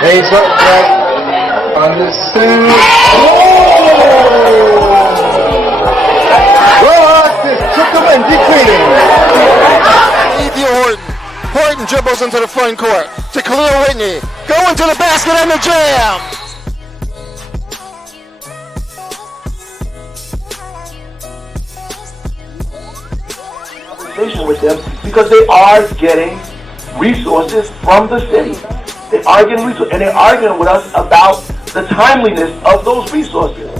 Hey, so on the stand. Took the win, deep cleaning. Horton. Horton dribbles into the front court to Khalil Whitney. Going to the basket and the jam. With them because they are getting resources from the city. They are getting resources, and they're arguing with us about the timeliness of those resources.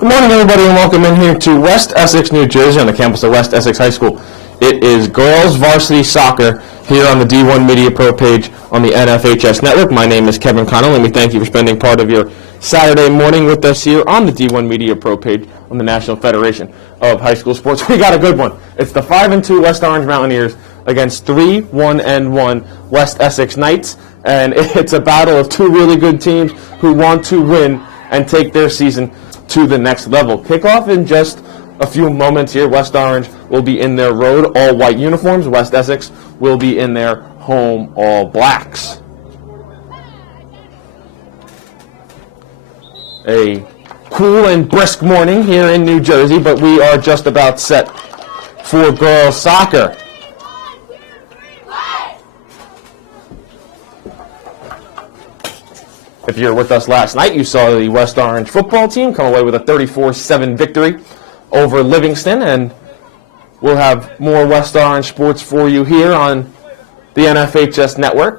Good morning, everybody, and welcome in here to West Essex, New Jersey, on the campus of West Essex High School. It is girls varsity soccer here on the D1 Media Pro page on the NFHS network. My name is Kevin Connell, and we thank you for spending part of your Saturday morning with us here on the D1 Media Pro page on the National Federation of High School Sports. We got a good one. It's the 5-2 West Orange Mountaineers against 3-1-1 West Essex Knights, and it's a battle of two really good teams who want to win and take their season to the next level. Kickoff in just a few moments here. West Orange will be in their road all-white uniforms. West Essex will be in their home all-blacks. A cool and brisk morning here in New Jersey, but we are just about set for girls soccer. If you were with us last night, you saw the West Orange football team come away with a 34-7 victory over Livingston, and we'll have more West Orange sports for you here on the NFHS network,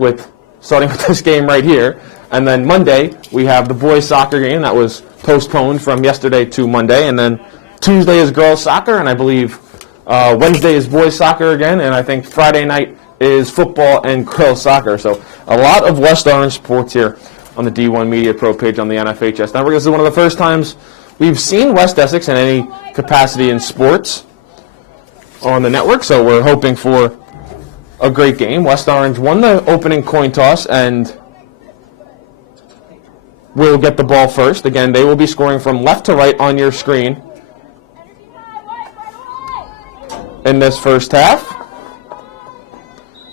starting with this game right here. And then Monday, we have the boys soccer game that was postponed from yesterday to Monday, and then Tuesday is girls soccer, and I believe Wednesday is boys soccer again, and I think Friday night is football and girls soccer. So a lot of West Orange sports here on the D1 Media Pro page on the NFHS Network. This is one of the first times we've seen West Essex in any capacity in sports on the network, so we're hoping for a great game. West Orange won the opening coin toss and will get the ball first. Again, they will be scoring from left to right on your screen in this first half.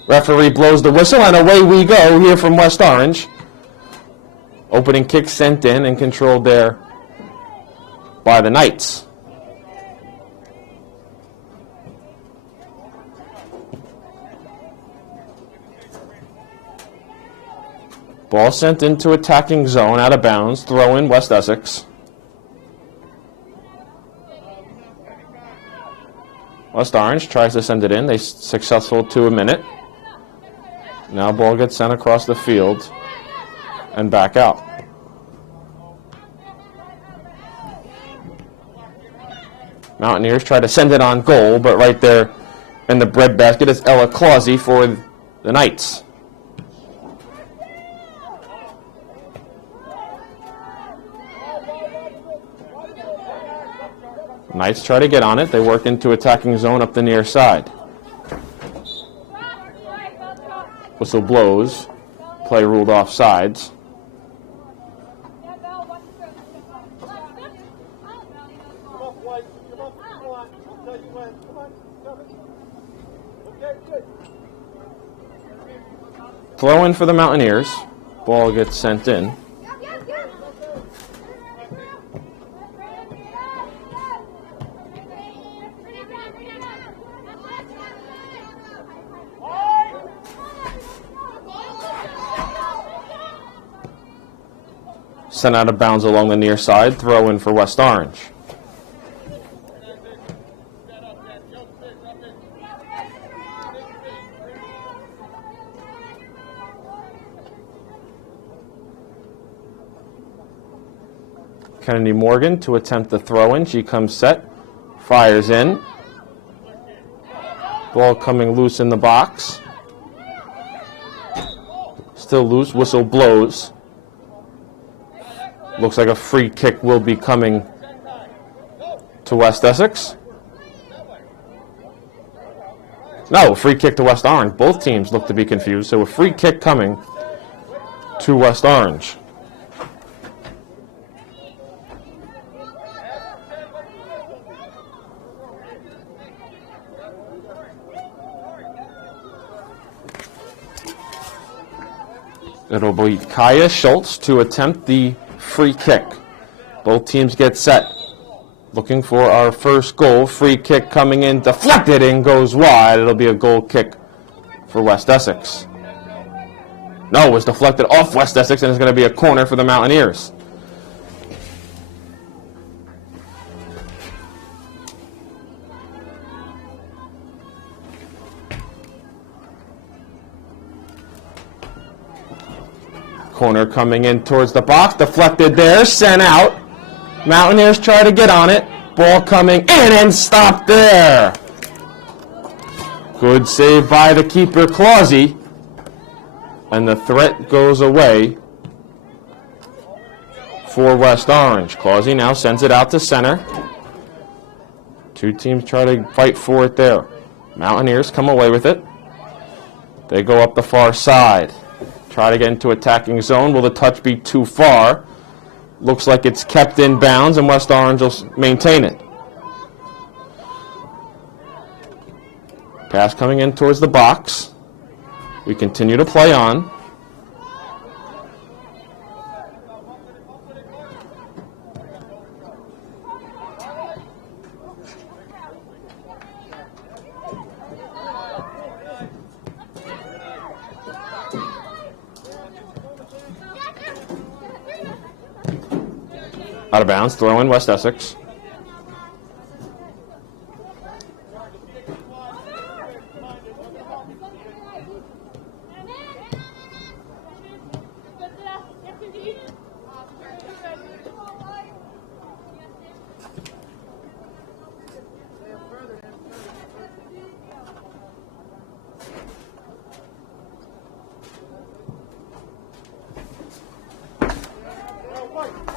Referee blows the whistle, and away we go here from West Orange. Opening kick sent in and controlled there by the Knights. Ball sent into attacking zone, out of bounds. Throw in West Essex. West Orange tries to send it in. They successful to a minute. Now ball gets sent across the field and back out. Mountaineers try to send it on goal, but right there in the breadbasket is Ella Clausey for the Knights. Knights try to get on it. They work into attacking zone up the near side. Whistle blows. Play ruled off sides. Throw in for the Mountaineers. Ball gets sent in. Sent out of bounds along the near side. Throw in for West Orange. Kennedy Morgan to attempt the throw in. She comes set. Fires in. Ball coming loose in the box. Still loose. Whistle blows. Looks like a free kick will be coming to West Essex. No, free kick to West Orange. Both teams look to be confused, so a free kick coming to West Orange. It'll be Kaya Schultz to attempt the free kick. Both teams get set. Looking for our first goal. Free kick coming in, deflected and goes wide. It'll be a goal kick for West Essex. No, it was deflected off West Essex, and it's going to be a corner for the Mountaineers. Corner coming in towards the box, deflected there, sent out. Mountaineers try to get on it. Ball coming in and stopped there. Good save by the keeper, Clausey. And the threat goes away for West Orange. Clausey now sends it out to center. Two teams try to fight for it there. Mountaineers come away with it. They go up the far side. Try to get into attacking zone. Will the touch be too far? Looks like it's kept in bounds, and West Orange will maintain it. Pass coming in towards the box. We continue to play on. Out of bounds, throw in West Essex.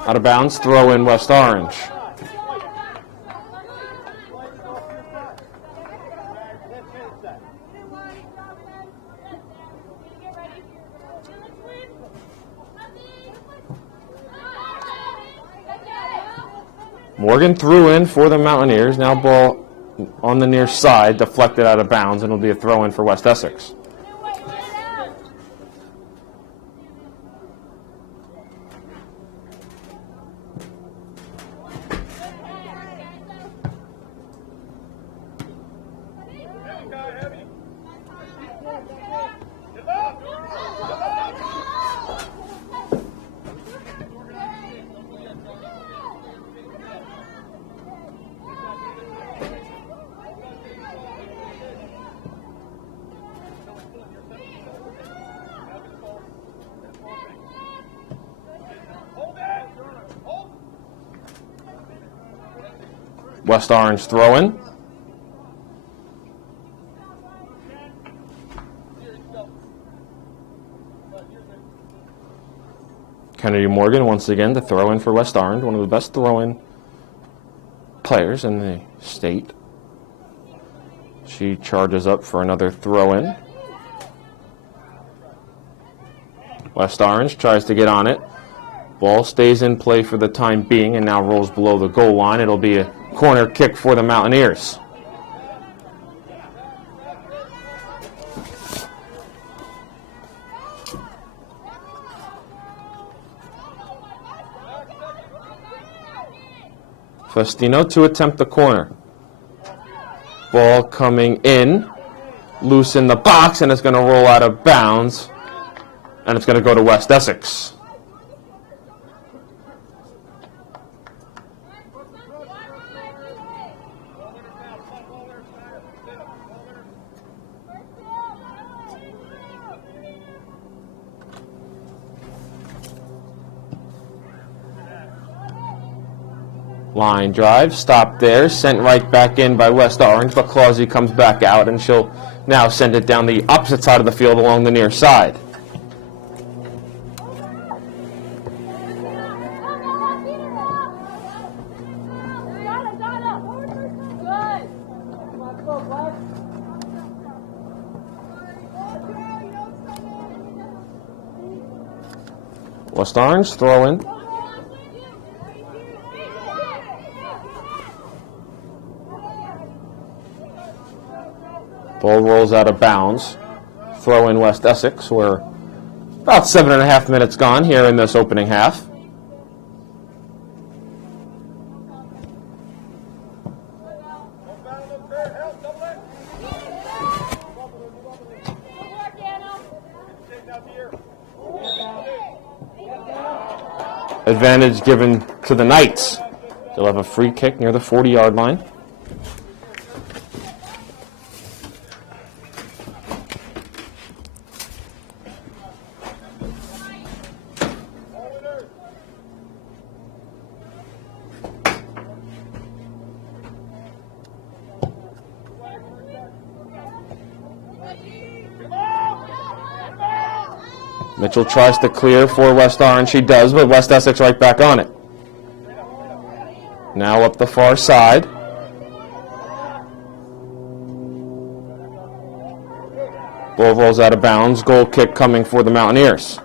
Out of bounds, throw in West Orange. Morgan threw in for the Mountaineers. Now ball on the near side, deflected out of bounds, and it'll be a throw in for West Essex. West Orange throwing. Kennedy Morgan once again to throw in for West Orange, one of the best throw-in players in the state. She charges up for another throw-in. West Orange tries to get on it. Ball stays in play for the time being and now rolls below the goal line. It'll be a corner kick for the Mountaineers. Festino to attempt the corner. Ball coming in, loose in the box, and it's going to roll out of bounds, and it's going to go to West Essex. Line drive, stopped there, sent right back in by West Orange, but Clausey comes back out, and she'll now send it down the opposite side of the field along the near side. West Orange throwing. Ball rolls out of bounds. Throw in West Essex. We're about 7.5 minutes gone here in this opening half. Advantage given to the Knights. They'll have a free kick near the 40-yard line. Mitchell tries to clear for West Orange. She does, but West Essex right back on it. Now up the far side. Ball rolls out of bounds. Goal kick coming for the Mountaineers.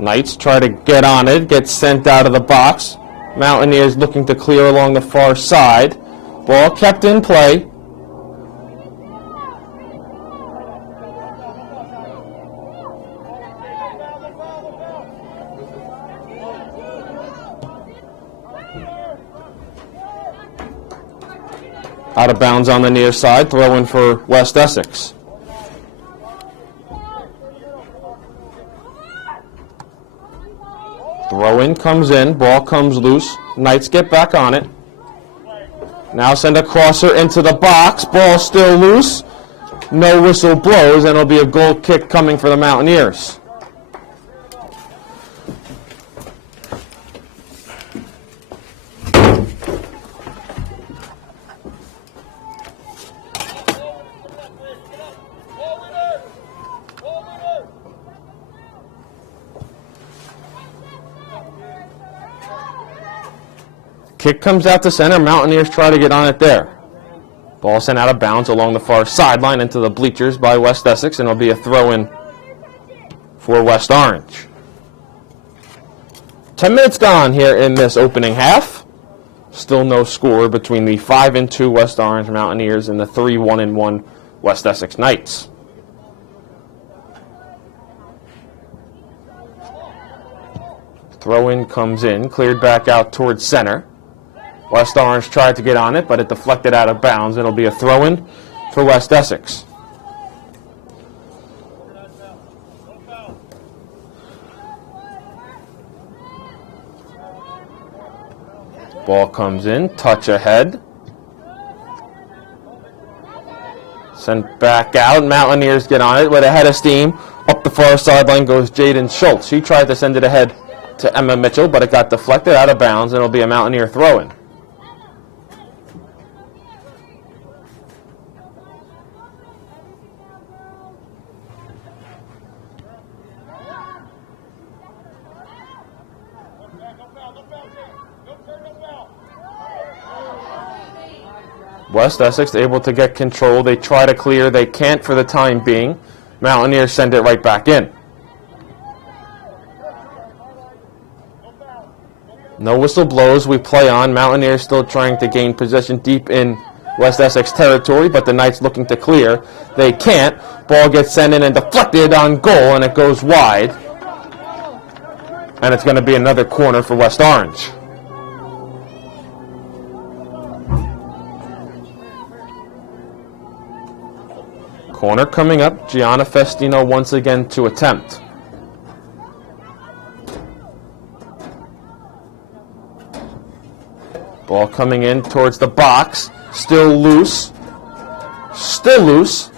Knights try to get on it, gets sent out of the box. Mountaineers looking to clear along the far side. Ball kept in play. Out of bounds on the near side, throw in for West Essex. Throw in comes in, ball comes loose. Knights get back on it. Now send a crosser into the box. Ball still loose. No whistle blows, and it'll be a goal kick coming for the Mountaineers. Kick comes out to center. Mountaineers try to get on it there. Ball sent out of bounds along the far sideline into the bleachers by West Essex, and it'll be a throw-in for West Orange. 10 minutes gone here in this opening half. Still no score between the 5-2 West Orange Mountaineers and the 3-1-1 West Essex Knights. Throw-in comes in, cleared back out towards center. West Orange tried to get on it, but it deflected out of bounds. It'll be a throw-in for West Essex. Ball comes in, touch ahead. Sent back out. Mountaineers get on it with a head of steam. Up the far sideline goes Jaden Schultz. She tried to send it ahead to Emma Mitchell, but it got deflected out of bounds, and it'll be a Mountaineer throw-in. West Essex able to get control. They try to clear. They can't for the time being. Mountaineers send it right back in. No whistle blows. We play on. Mountaineers still trying to gain possession deep in West Essex territory, but the Knights looking to clear. They can't. Ball gets sent in and deflected on goal, and it goes wide. And it's going to be another corner for West Orange. Corner coming up. Gianna Festino once again to attempt. Ball coming in towards the box. Still loose. Still loose.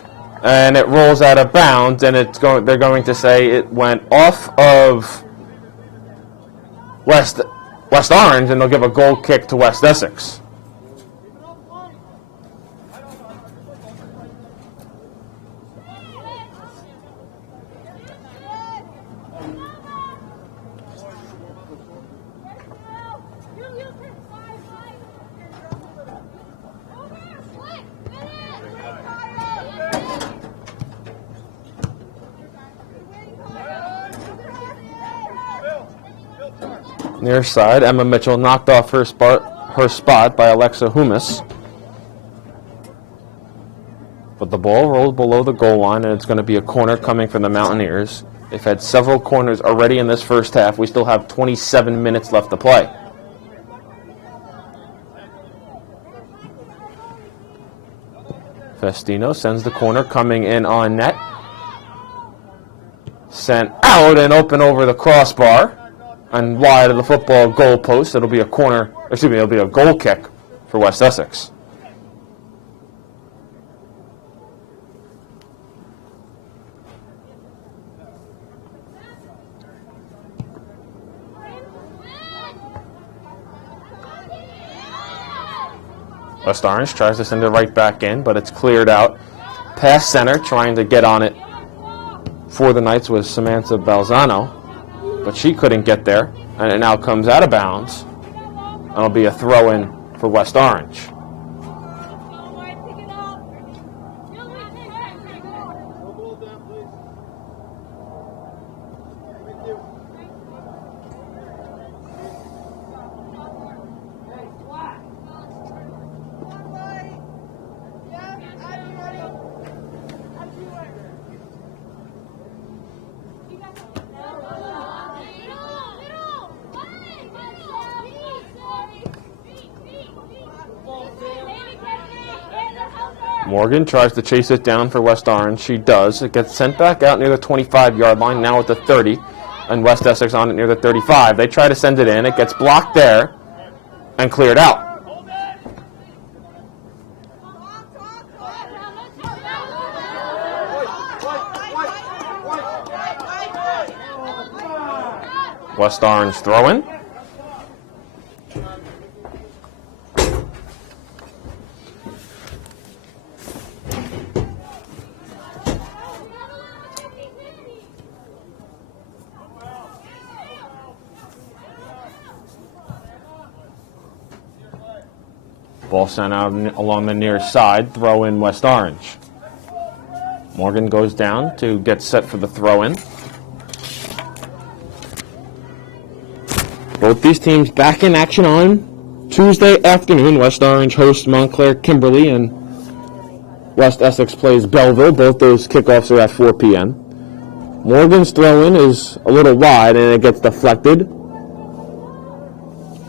And it rolls out of bounds, and they're going to say it went off of West Orange, and they'll give a goal kick to West Essex. Near side, Emma Mitchell knocked off her spot by Alexa Humis. But the ball rolled below the goal line, and it's going to be a corner coming from the Mountaineers. They've had several corners already in this first half. We still have 27 minutes left to play. Festino sends the corner coming in on net. Sent out and open over the crossbar. And wide of the football goal post, it'll be a corner, it'll be a goal kick for West Essex. West Orange tries to send it right back in, but it's cleared out. Past center, trying to get on it for the Knights was Samantha Balzano. But she couldn't get there, and it now comes out of bounds. And it'll be a throw-in for West Orange. Morgan tries to chase it down for West Orange. She does. It gets sent back out near the 25-yard line, now at the 30, and West Essex on it near the 35. They try to send it in. It gets blocked there and cleared out. West Orange throw-in. Ball sent out along the near side, throw in West Orange. Morgan goes down to get set for the throw-in. Both these teams back in action on Tuesday afternoon. West Orange hosts Montclair Kimberly and West Essex plays Belleville. Both those kickoffs are at 4 p.m. Morgan's throw-in is a little wide and it gets deflected.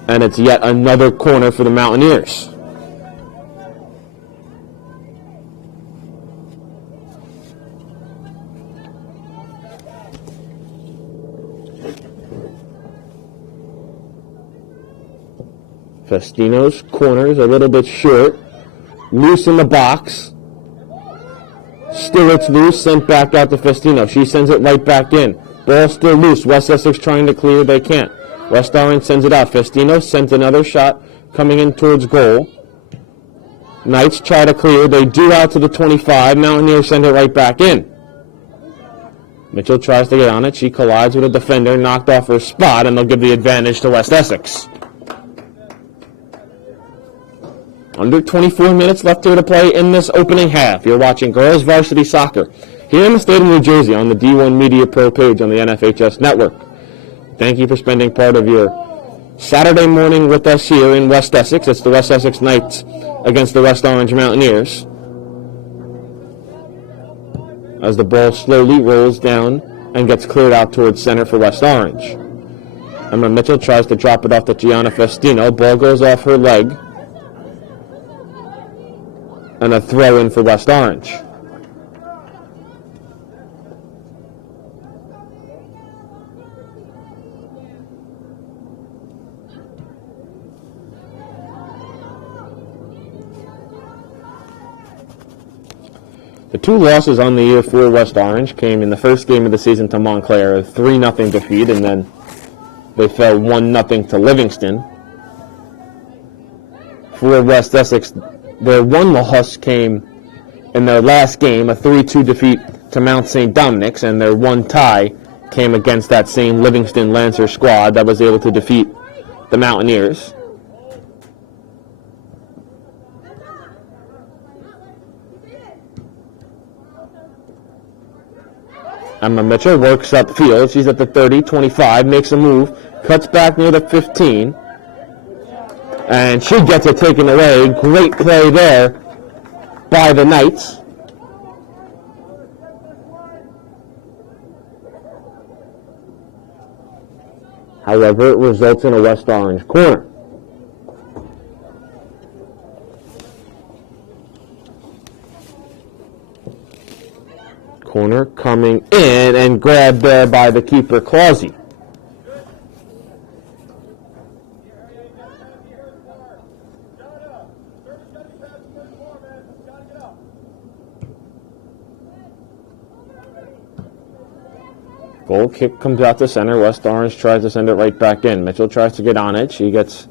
And it's yet another corner for the Mountaineers. Festino's corner is a little bit short. Loose in the box. Still it's loose, sent back out to Festino. She sends it right back in. Ball still loose. West Essex trying to clear, they can't. West Orange sends it out. Festino sends another shot coming in towards goal. Knights try to clear. They do out to the 25. Mountaineers send it right back in. Mitchell tries to get on it. She collides with a defender, knocked off her spot, and they'll give the advantage to West Essex. Under 24 minutes left here to play in this opening half. You're watching girls varsity soccer here in the state of New Jersey on the D1 Media Pro page on the NFHS network. Thank you for spending part of your Saturday morning with us here in West Essex. It's the West Essex Knights against the West Orange Mountaineers. As the ball slowly rolls down and gets cleared out towards center for West Orange. Emma Mitchell tries to drop it off to Gianna Festino. Ball goes off her leg. And a throw in for West Orange. The two losses on the year for West Orange came in the first game of the season to Montclair, a 3-0 defeat, and then they fell 1-0 to Livingston. For West Essex, their one loss came in their last game, a 3-2 defeat to Mount St. Dominic's, and their one tie came against that same Livingston Lancer squad that was able to defeat the Mountaineers. Emma Mitchell works upfield. She's at the 30, 25, makes a move, cuts back near the 15. And she gets it taken away. Great play there by the Knights. However, it results in a West Orange corner. Corner coming in and grabbed there by the keeper, Clausey. Goal kick comes out to center. West Orange tries to send it right back in. Mitchell tries to get on it. She gets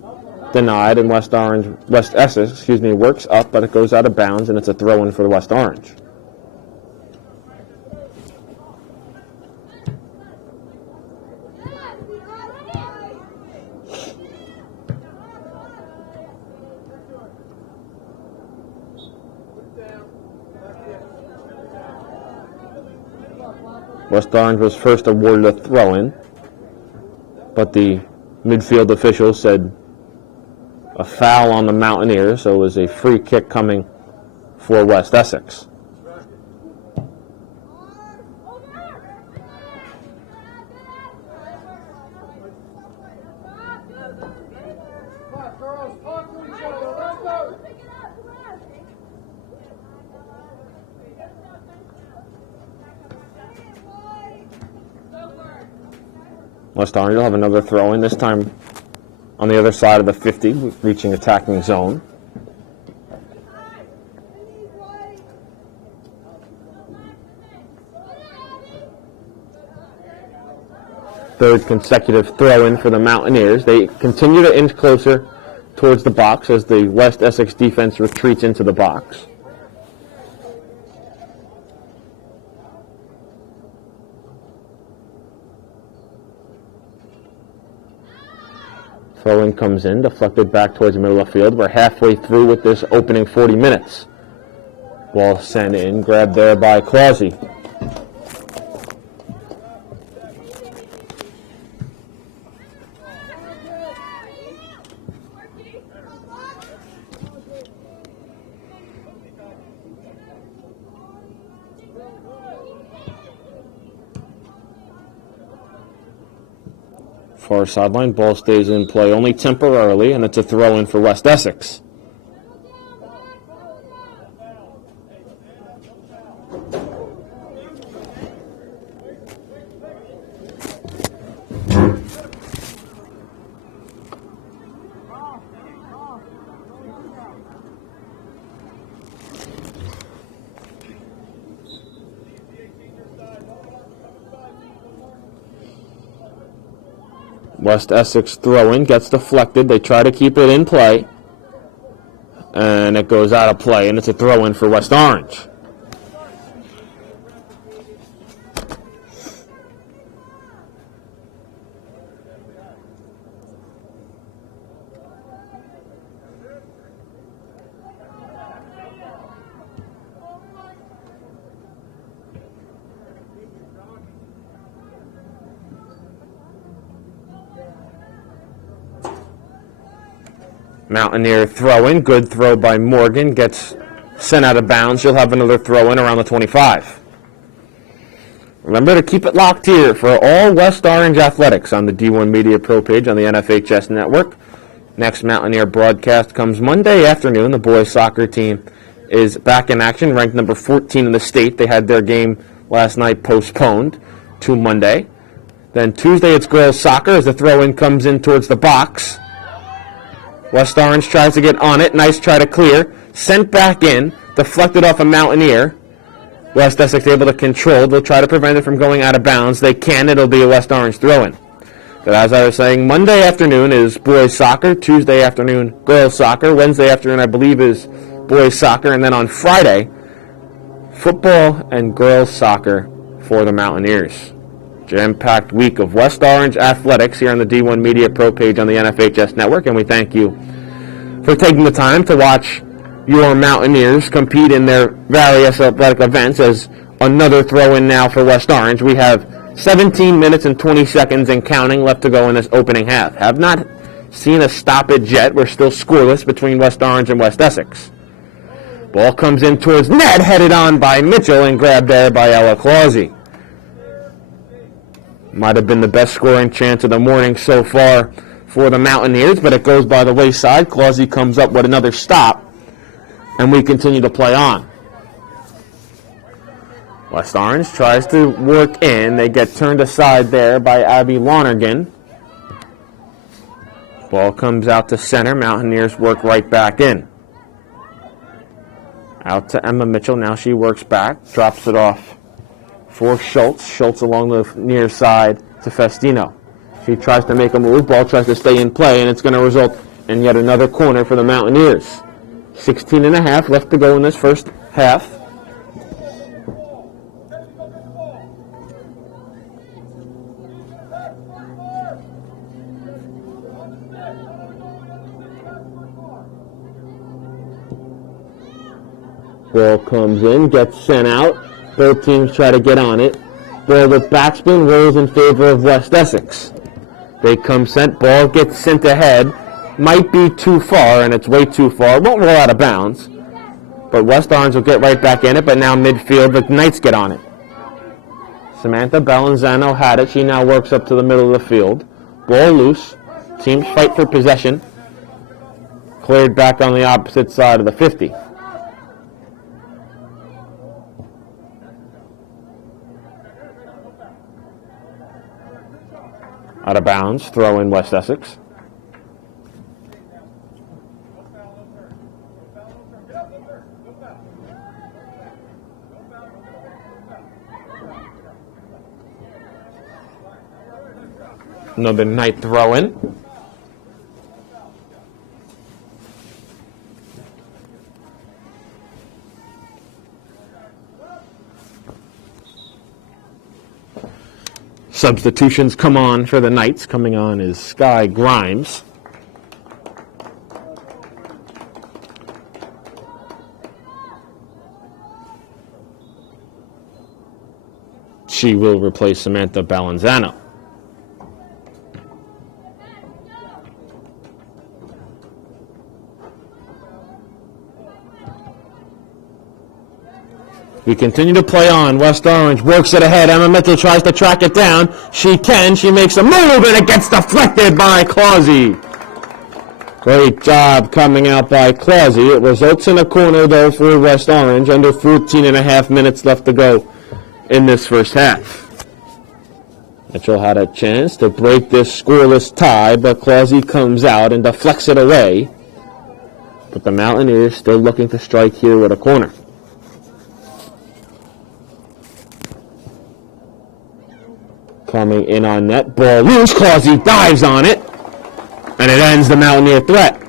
denied, and West Essex, works up, but it goes out of bounds, and it's a throw-in for the West Orange. West Orange was first awarded a throw-in, but the midfield official said a foul on the Mountaineers, so it was a free kick coming for West Essex. West Orange will have another throw-in, this time on the other side of the 50, reaching attacking zone. third consecutive throw-in for the Mountaineers. They continue to inch closer towards the box as the West Essex defense retreats into the box. Throw-in comes in, deflected back towards the middle of the field. We're halfway through with this opening 40 minutes. Ball sent in, grabbed there by Clausey. Far sideline, ball stays in play only temporarily, and it's a throw-in for West Essex. West Essex throw-in gets deflected. They try to keep it in play, and it goes out of play, and it's a throw-in for West Orange. Mountaineer throw-in, good throw by Morgan, gets sent out of bounds. She'll have another throw-in around the 25. Remember to keep it locked here for all West Orange athletics on the D1 Media Pro page on the NFHS network. Next Mountaineer broadcast comes Monday afternoon. The boys soccer team is back in action, ranked number 14 in the state. They had their game last night postponed to Monday. Then Tuesday it's girls soccer as the throw-in comes in towards the box. West Orange tries to get on it. Nice try to clear. Sent back in. Deflected off a Mountaineer. West Essex able to control. They'll try to prevent it from going out of bounds. They can. It'll be a West Orange throw-in. But as I was saying, Monday afternoon is boys soccer. Tuesday afternoon, girls soccer. Wednesday afternoon, I believe, is boys soccer. And then on Friday, football and girls soccer for the Mountaineers. Jam-packed week of West Orange athletics here on the D1 Media Pro page on the NFHS network, and we thank you for taking the time to watch your Mountaineers compete in their various athletic events. As another throw-in now for West Orange. We have 17 minutes and 20 seconds and counting left to go in this opening half. Have not seen a stoppage yet. We're still scoreless between West Orange and West Essex. Ball comes in towards net, headed on by Mitchell and grabbed there by Ella Clausey. Might have been the best scoring chance of the morning so far for the Mountaineers, but it goes by the wayside. Clausey comes up with another stop, and we continue to play on. West Orange tries to work in. They get turned aside there by Abby Lonergan. Ball comes out to center. Mountaineers work right back in. Out to Emma Mitchell. Now she works back, drops it off for Schultz. Schultz along the near side to Festino. She tries to make a move. Ball tries to stay in play, and it's going to result in yet another corner for the Mountaineers. 16 and a half left to go in this first half. Ball comes in, gets sent out. Both teams try to get on it. Ball with backspin rolls in favor of West Essex. They come sent. Ball gets sent ahead. Might be too far, and it's way too far. Won't roll out of bounds. But West Orange will get right back in it, but now midfield, the Knights get on it. Samantha Bellanzano had it. She now works up to the middle of the field. Ball loose. Teams fight for possession. Cleared back on the opposite side of the 50. Out of bounds, throw in West Essex. Another Knight throw-in. Substitutions come on for the Knights. Coming on is Sky Grimes. She will replace Samantha Balanzano. We continue to play on. West Orange works it ahead. Emma Mitchell tries to track it down. She can. She makes a move, and it gets deflected by Clausey. Great job coming out by Clausey. It results in a corner, though, for West Orange. Under 14 and a half minutes left to go in this first half. Mitchell had a chance to break this scoreless tie, but Clausey comes out and deflects it away. But the Mountaineers still looking to strike here with a corner. Coming in on net, ball loose, Clausey dives on it, and it ends the Mountaineer threat.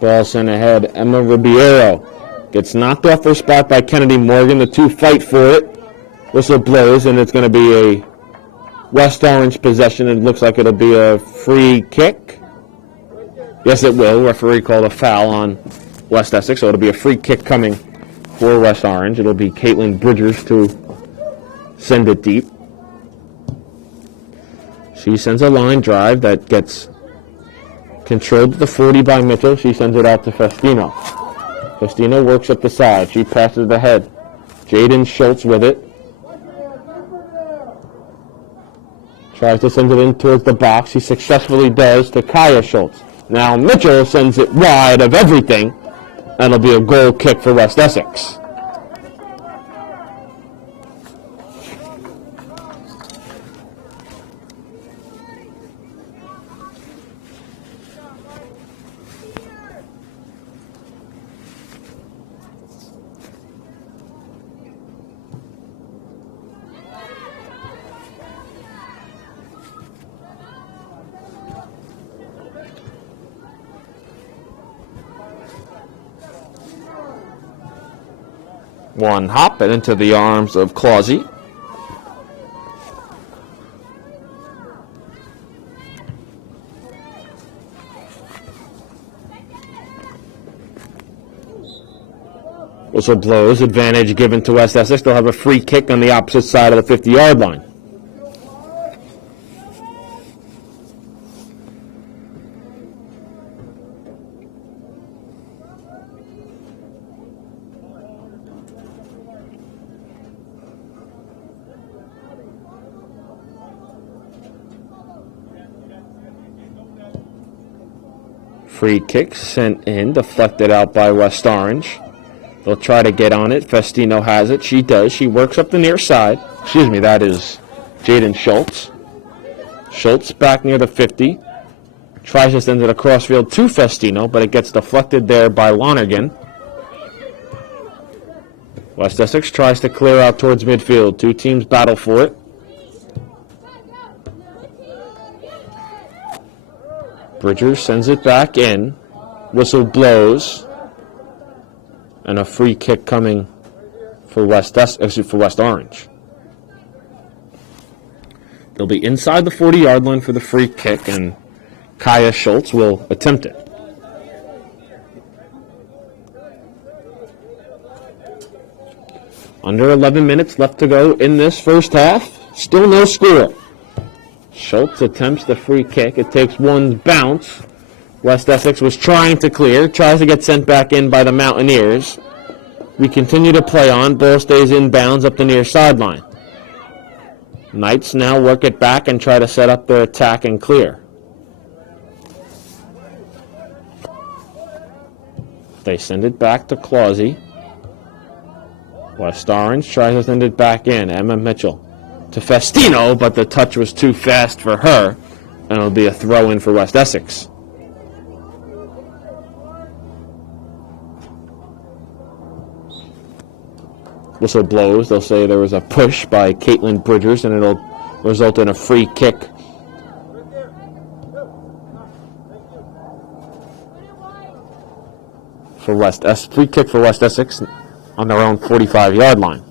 Ball sent ahead, Emma Ribeiro gets knocked off her spot by Kennedy Morgan. The two fight for it. Whistle blows, and it's going to be a West Orange possession. It looks like it'll be a free kick. Yes, it will. Referee called a foul on West Essex, so it'll be a free kick coming for West Orange. It'll be Caitlin Bridgers to send it deep. She sends a line drive that gets controlled to the 40 by Mitchell. She sends it out to Festino. Festino works up the side. She passes it ahead. Jaden Schultz with it. Tries to send it in towards the box. She successfully does to Kaya Schultz. Now Mitchell sends it wide of everything, and it'll be a goal kick for West Essex. One hop and into the arms of Clausey. Whistle blows, advantage given to West Essex. They'll have a free kick on the opposite side of the 50-yard line. Free kick sent in, deflected out by West Orange. They'll try to get on it. Festino has it. She does. She works up the near side. Excuse me, that is Jaden Schultz. Schultz back near the 50. Tries to send it across field to Festino, but it gets deflected there by Lonergan. West Essex tries to clear out towards midfield. Two teams battle for it. Bridgers sends it back in. Whistle blows. And a free kick coming for West Orange. They'll be inside the 40-yard line for the free kick, and Kaya Schultz will attempt it. Under 11 minutes left to go in this first half. Still no score. Schultz attempts the free kick. It takes one bounce. West Essex was trying to clear, tries to get sent back in by the Mountaineers. We continue to play on. Ball stays in bounds up the near sideline. Knights now work it back and try to set up their attack and clear. They send it back to Clausey. West Orange tries to send it back in. Emma Mitchell to Festino, but the touch was too fast for her, and it'll be a throw-in for West Essex. Whistle blows. They'll say there was a push by Caitlin Bridgers, and it'll result in a free kick for West Essex. Free kick for West Essex on their own 45-yard line.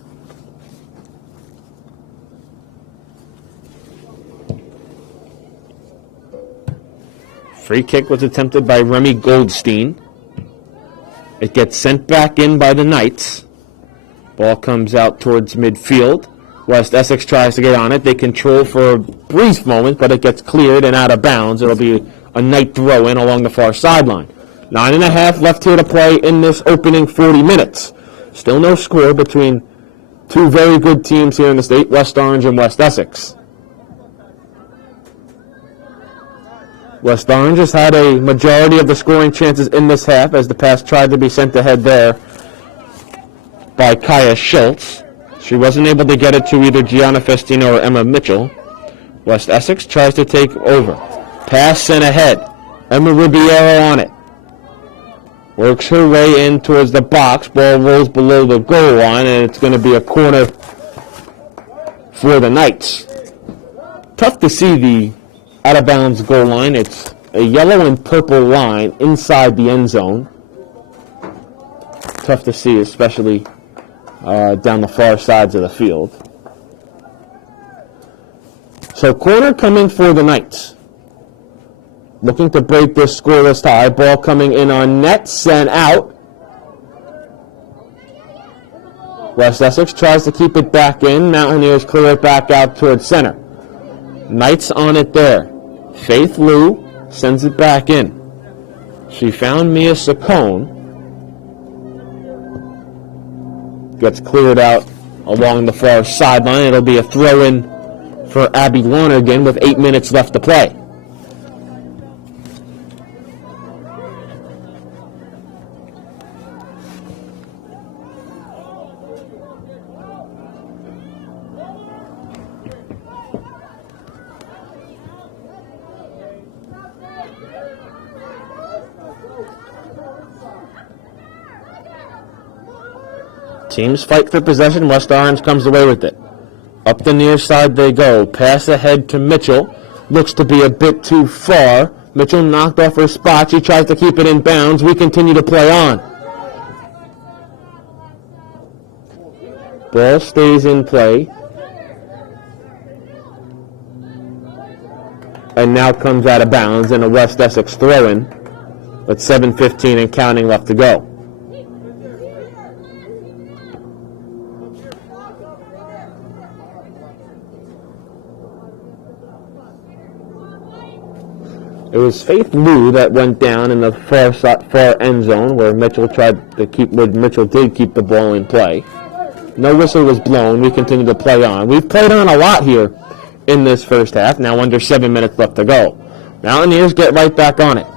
Free kick was attempted by Remy Goldstein. It gets sent back in by the Knights. Ball comes out towards midfield. West Essex tries to get on it. They control for a brief moment, but it gets cleared and out of bounds. It'll be a Knight throw-in along the far sideline. 9.5 left here to play in this opening 40 minutes. Still no score between two very good teams here in the state, West Orange and West Essex. West Orange has had a majority of the scoring chances in this half as the pass tried to be sent ahead there by Kaya Schultz. She wasn't able to get it to either Gianna Festino or Emma Mitchell. West Essex tries to take over. Pass sent ahead. Emma Ribeiro on it. Works her way in towards the box. Ball rolls below the goal line, and it's going to be a corner for the Knights. Tough to see the out-of-bounds goal line. It's a yellow and purple line inside the end zone. Tough to see, especially down the far sides of the field. So corner coming for the Knights. Looking to break this scoreless tie. Ball coming in on net, sent out. West Essex tries to keep it back in. Mountaineers clear it back out towards center. Knights on it there. Faith Liu sends it back in. She found Mia Saccone. Gets cleared out along the far sideline. It'll be a throw-in for Abby Lonergan with 8 minutes left to play. Teams fight for possession. West Orange comes away with it. Up the near side they go. Pass ahead to Mitchell. Looks to be a bit too far. Mitchell knocked off her spot. She tries to keep it in bounds. We continue to play on. Ball stays in play. And now comes out of bounds and a West Essex throw-in with 7:15 and counting left to go. It was Faith Liu that went down in the far end zone where Mitchell did keep the ball in play. No whistle was blown. We continue to play on. We've played on a lot here in this first half. Now under 7 minutes left to go. Mountaineers get right back on it.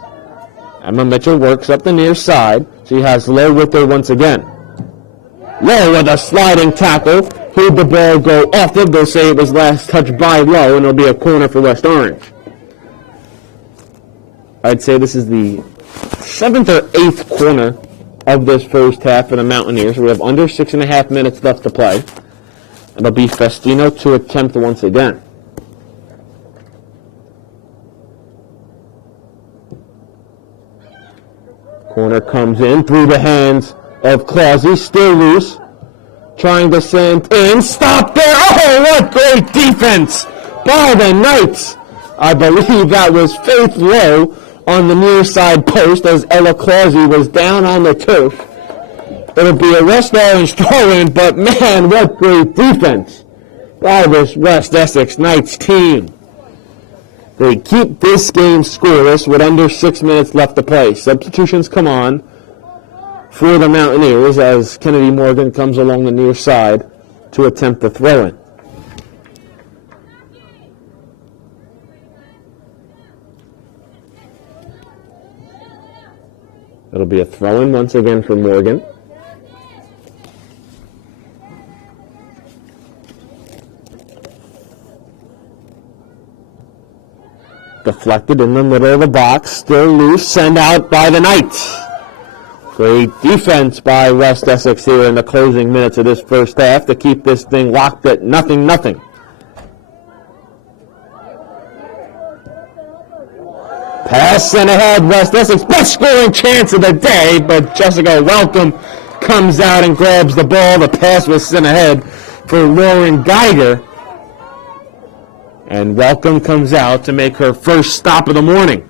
Emma Mitchell works up the near side. She has Lowe with her once again. Lowe with a sliding tackle. Heard the ball go off it. They'll say it was last touched by Lowe, and it'll be a corner for West Orange. I'd say this is the 7th or 8th corner of this first half for the Mountaineers. We have under 6.5 minutes left to play. It'll be Festino to attempt once again. Corner comes in through the hands of Clausey, still loose. Trying to send in, stop there! Oh, what great defense by the Knights! I believe that was Faith Lowe on the near side post as Ella Clausey was down on the turf. It'll be a West Orange throw-in, but man, what great defense by this West Essex Knights team. They keep this game scoreless with under 6 minutes left to play. Substitutions come on for the Mountaineers as Kennedy Morgan comes along the near side to attempt the throw-in. It'll be a throw-in once again for Morgan. Deflected in the middle of the box. Still loose. Sent out by the Knights. Great defense by West Essex here in the closing minutes of this first half to keep this thing locked at 0-0. Pass sent ahead. West Essex best scoring chance of the day, but Jessica Welcome comes out and grabs the ball. The pass was sent ahead for Lauren Geiger. And Welcome comes out to make her first stop of the morning.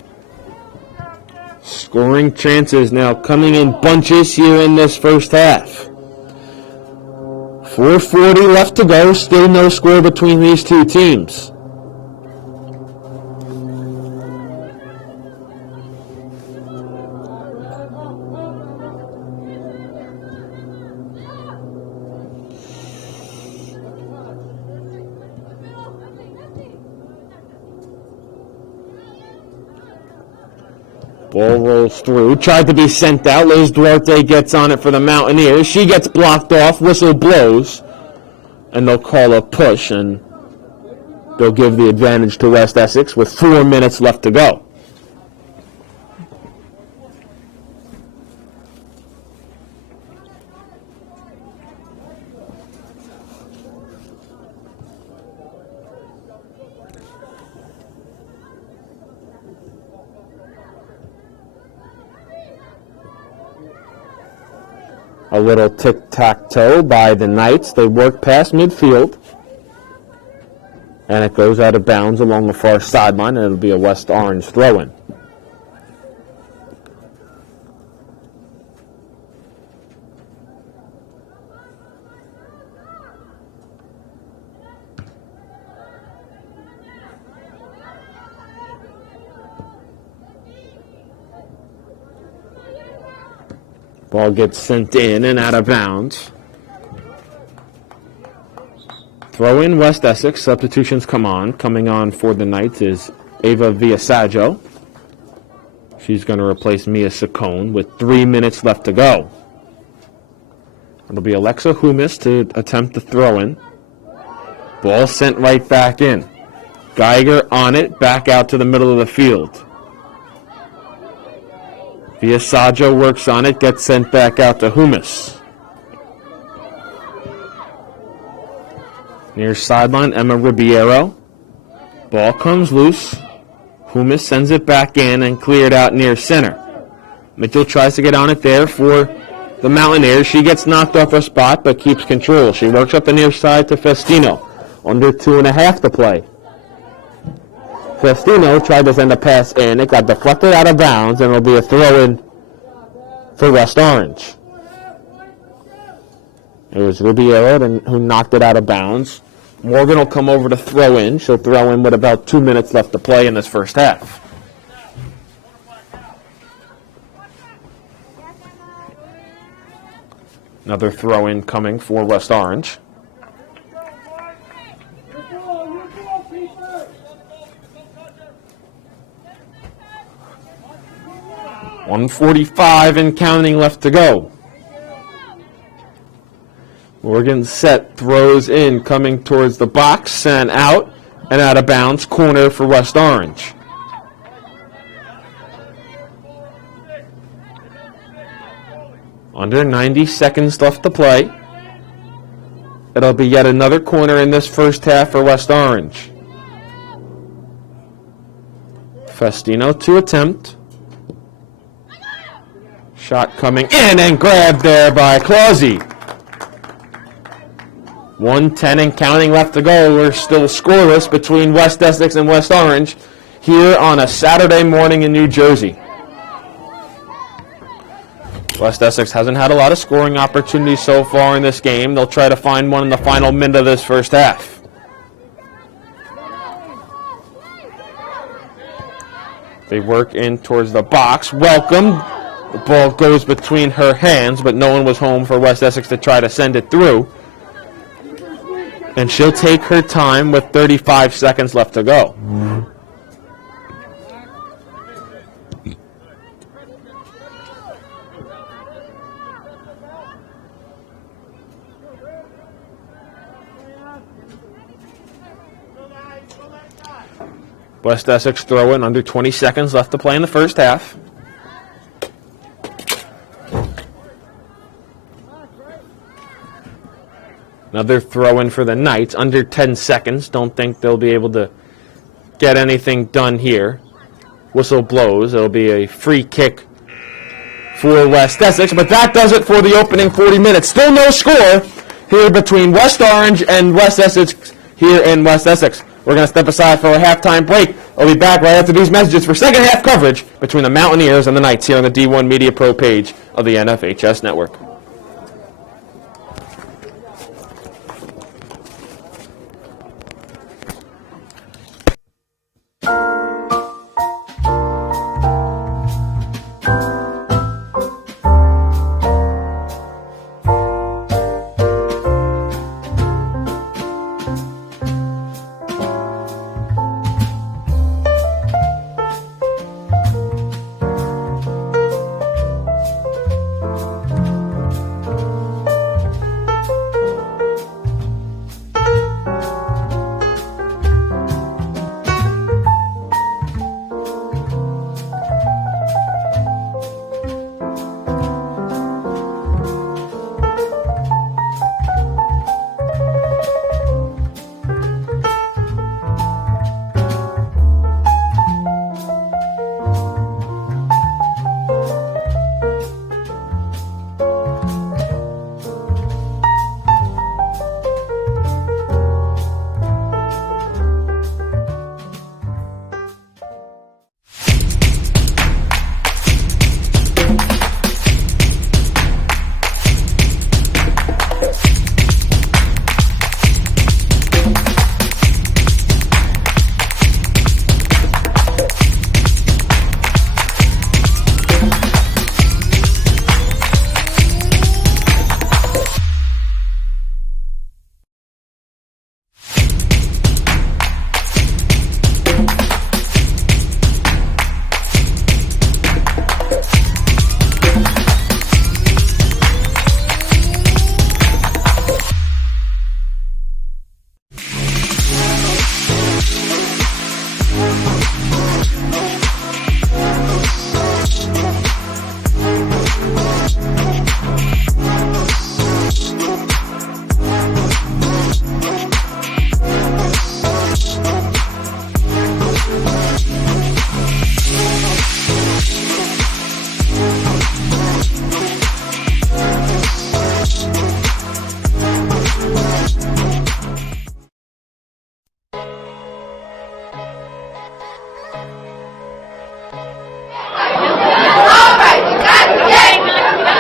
Scoring chances now coming in bunches here in this first half. 4:40 left to go. Still no score between these two teams. Ball rolls through. Tried to be sent out. Liz Duarte gets on it for the Mountaineers. She gets blocked off. Whistle blows. And they'll call a push. And they'll give the advantage to West Essex with 4 minutes left to go. A little tic-tac-toe by the Knights. They work past midfield. And it goes out of bounds along the far sideline, and it'll be a West Orange throw-in. Ball gets sent in and out of bounds. Throw in West Essex. Substitutions come on. Coming on for the Knights is Ava Villasaggio. She's going to replace Mia Saccone with 3 minutes left to go. It'll be Alexa Humis to attempt the throw-in. Ball sent right back in. Geiger on it, back out to the middle of the field. Villasaggio works on it, gets sent back out to Humis. Near sideline, Emma Ribeiro. Ball comes loose. Humis sends it back in and cleared out near center. Mitchell tries to get on it there for the Mountaineers. She gets knocked off her spot but keeps control. She works up the near side to Festino. Under 2.5 to play. Festino tried to send a pass in. It got deflected out of bounds, and it'll be a throw-in for West Orange. It was Ribeiro who knocked it out of bounds. Morgan will come over to throw in. She'll throw in with about 2 minutes left to play in this first half. Another throw-in coming for West Orange. 1:45 and counting left to go. Morgan set, throws in, coming towards the box, sent out and out of bounds, corner for West Orange. Under 90 seconds left to play. It'll be yet another corner in this first half for West Orange. Festino to attempt. Shot coming in and grabbed there by Clausey. 1:10 and counting left to go. We're still scoreless between West Essex and West Orange here on a Saturday morning in New Jersey. West Essex hasn't had a lot of scoring opportunities so far in this game. They'll try to find one in the final minute of this first half. They work in towards the box. Welcome. The ball goes between her hands, but no one was home for West Essex to try to send it through. And she'll take her time with 35 seconds left to go. West Essex throw in under 20 seconds left to play in the first half. Another throw in for the Knights, under 10 seconds. Don't think they'll be able to get anything done here. Whistle blows. It'll be a free kick for West Essex, but that does it for the opening 40 minutes. Still no score here between West Orange and West Essex here in West Essex. We're going to step aside for a halftime break. We'll be back right after these messages for second half coverage between the Mountaineers and the Knights here on the D1 Media Pro page of the NFHS Network.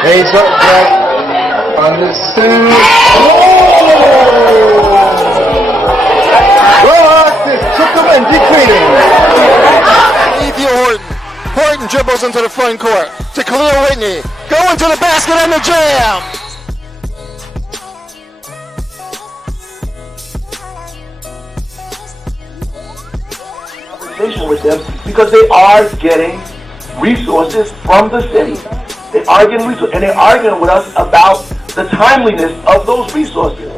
Raise up back on the stand. Well, took them and decreasing. Ethiel Horton. Horton dribbles into the front court to Khalil Whitney. Going to the basket and the jam. Conversation with them because they are getting resources from the city. They are getting resources, and they're arguing with us about the timeliness of those resources.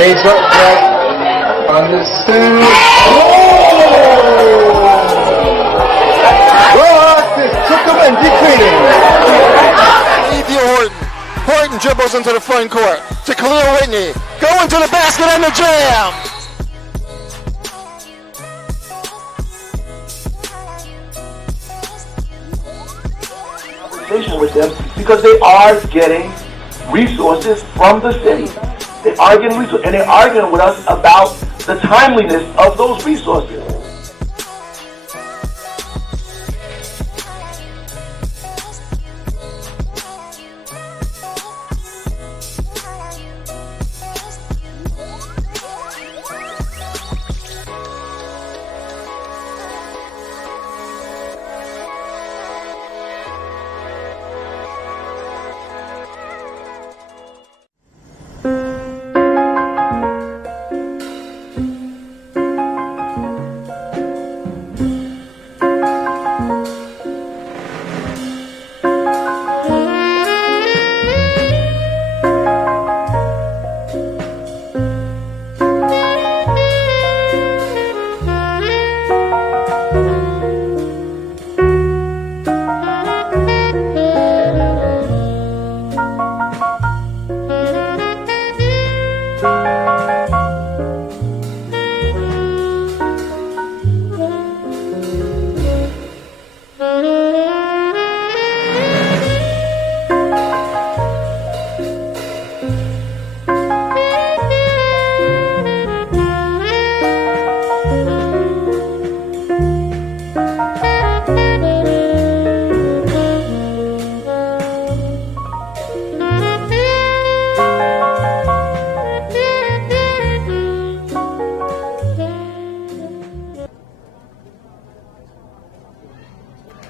Hey, so Greg, on this two. Took him and defeated. Ethan Horton. Horton dribbles into the front court to Khalil Whitney. Going to the basket and the jam. With them because they are getting resources from the city. They are getting resources, and they're arguing with us about the timeliness of those resources.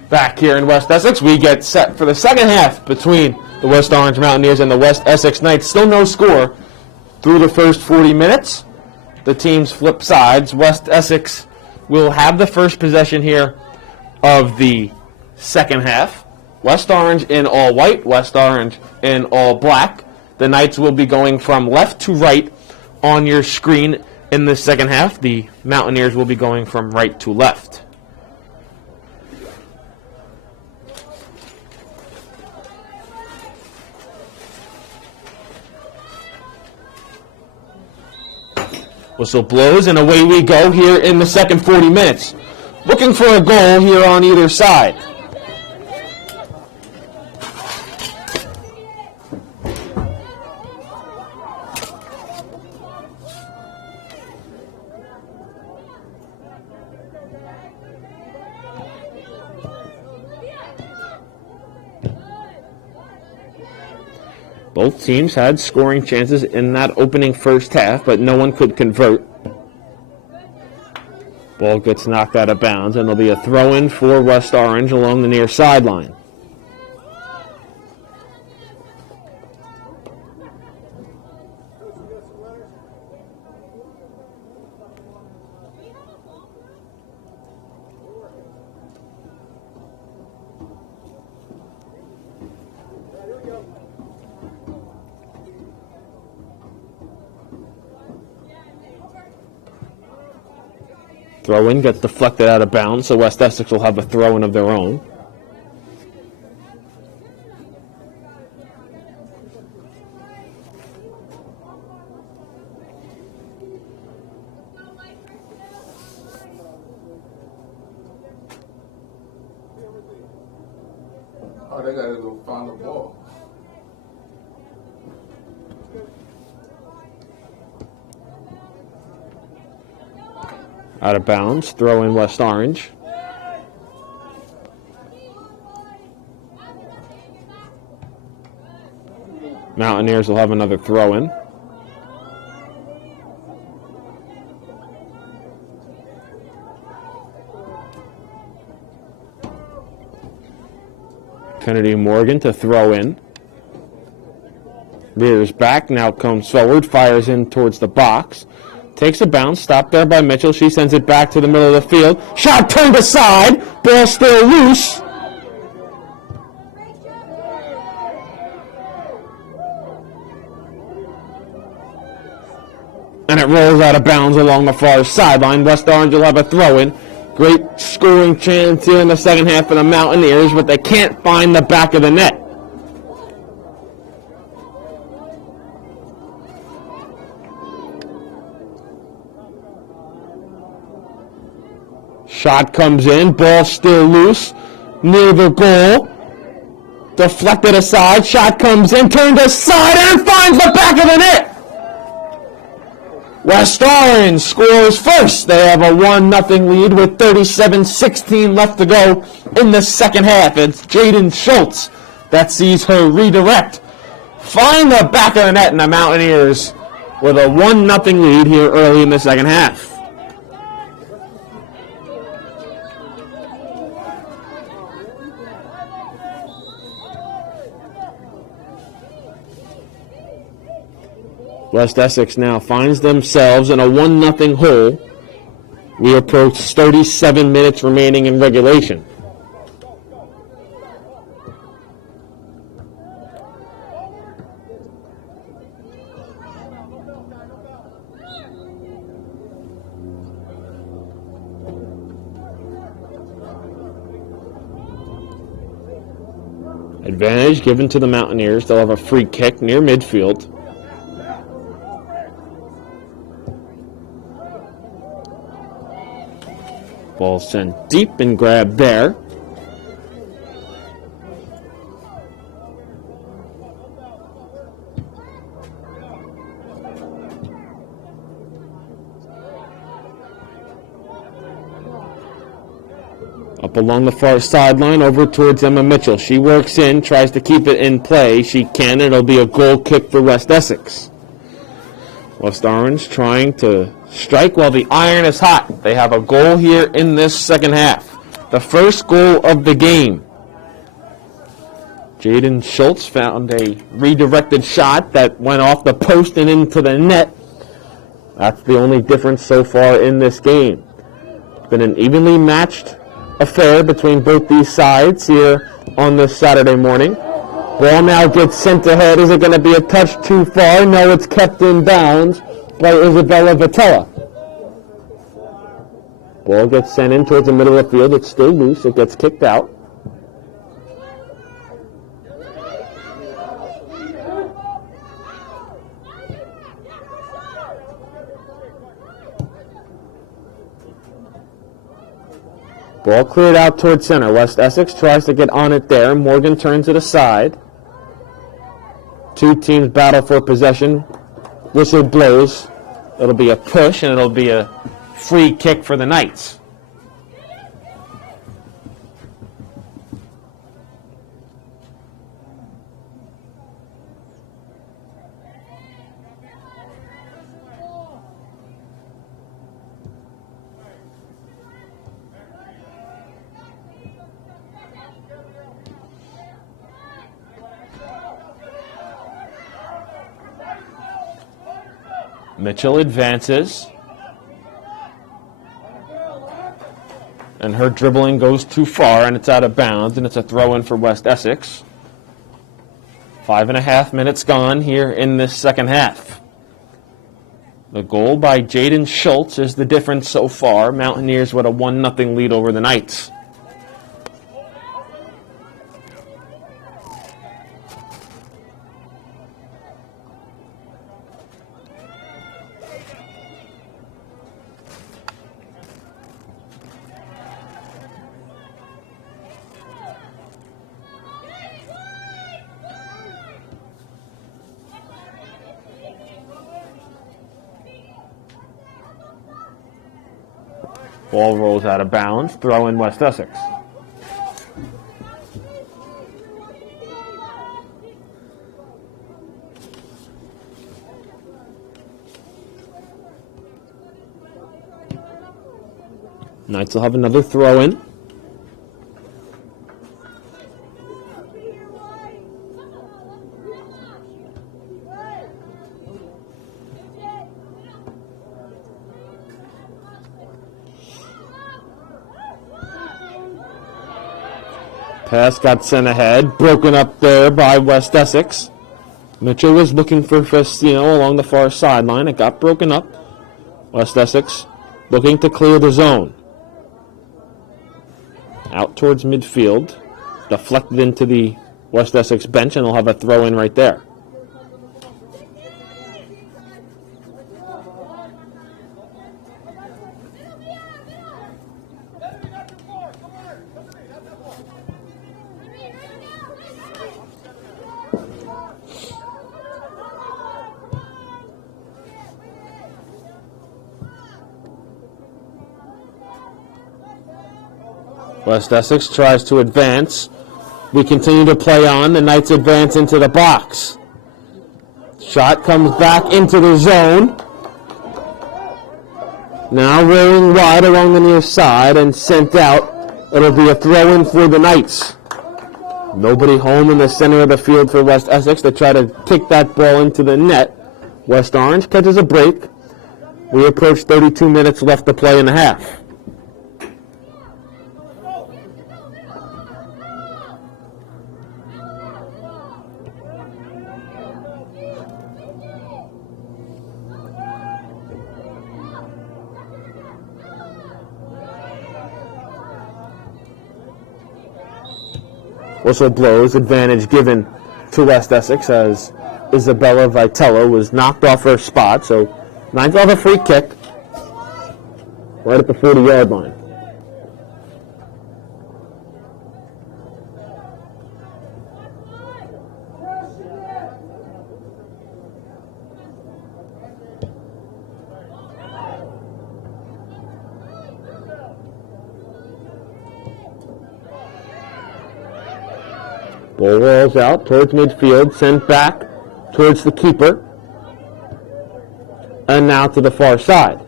Back here in West Essex, we get set for the second half between the West Orange Mountaineers and the West Essex Knights. Still no score through the first 40 minutes. The teams flip sides. West Essex will have the first possession here of the second half. West Orange in all white, West Orange in all black. The Knights will be going from left to right on your screen in the second half. The Mountaineers will be going from right to left. Whistle blows, and away we go here in the second 40 minutes. Looking for a goal here on either side. Both teams had scoring chances in that opening first half, but no one could convert. Ball gets knocked out of bounds, and there'll be a throw-in for West Orange along the near sideline. Throw-in gets deflected out of bounds, so West Essex will have a throw-in of their own. Oh, they gotta go find the ball. Out of bounds, throw in West Orange. Mountaineers will have another throw in. Kennedy Morgan to throw in. Rears back, now comes forward, fires in towards the box. Takes a bounce, stopped there by Mitchell. She sends it back to the middle of the field. Shot turned aside. Ball still loose. And it rolls out of bounds along the far sideline. West Orange will have a throw-in. Great scoring chance here in the second half for the Mountaineers, but they can't find the back of the net. Shot comes in, ball still loose, near the goal. Deflected aside, shot comes in, turned aside, and finds the back of the net! West Orange scores first. They have a 1-0 lead with 37-16 left to go in the second half. It's Jaden Schultz that sees her redirect. Find the back of the net, and the Mountaineers with a 1-0 lead here early in the second half. West Essex now finds themselves in a 1-0 hole. We approach 37 minutes remaining in regulation. Advantage given to the Mountaineers. They'll have a free kick near midfield. Ball sent deep and grabbed there. Up along the far sideline, over towards Emma Mitchell. She works in, tries to keep it in play. She can, it'll be a goal kick for West Essex. West Orange trying to strike while the iron is hot. They have a goal here in this second half. The first goal of the game. Jaden Schultz found a redirected shot that went off the post and into the net. That's the only difference so far in this game. It's been an evenly matched affair between both these sides here on this Saturday morning. Ball now gets sent ahead. Is it going to be a touch too far? No, it's kept in bounds by Isabella Vitella. Ball gets sent in towards the middle of the field. It's still loose. It gets kicked out. Ball cleared out towards center. West Essex tries to get on it there. Morgan turns it aside. Two teams battle for possession. Whistle blows. It'll be a push, and it'll be a free kick for the Knights. Mitchell advances. And her dribbling goes too far, and it's out of bounds, and it's a throw-in for West Essex. 5.5 minutes gone here in this second half. The goal by Jaden Schultz is the difference so far. Mountaineers with a 1-0 lead over the Knights. Ball rolls out of bounds. Throw in West Essex. Knights will have another throw in. Pass got sent ahead, broken up there by West Essex. Mitchell was looking for Festino along the far sideline. It got broken up. West Essex looking to clear the zone. Out towards midfield. Deflected into the West Essex bench, and they'll have a throw in right there. West Essex tries to advance. We continue to play on. The Knights advance into the box. Shot comes back into the zone. Now rolling wide along the near side and sent out. It'll be a throw-in for the Knights. Nobody home in the center of the field for West Essex to try to kick that ball into the net. West Orange catches a break. We approach 32 minutes left to play in the half. Whistle blows, advantage given to West Essex as Isabella Vitello was knocked off her spot. So Knights off a free kick right at the 40-yard line. Ball rolls out towards midfield, sent back towards the keeper, and now to the far side.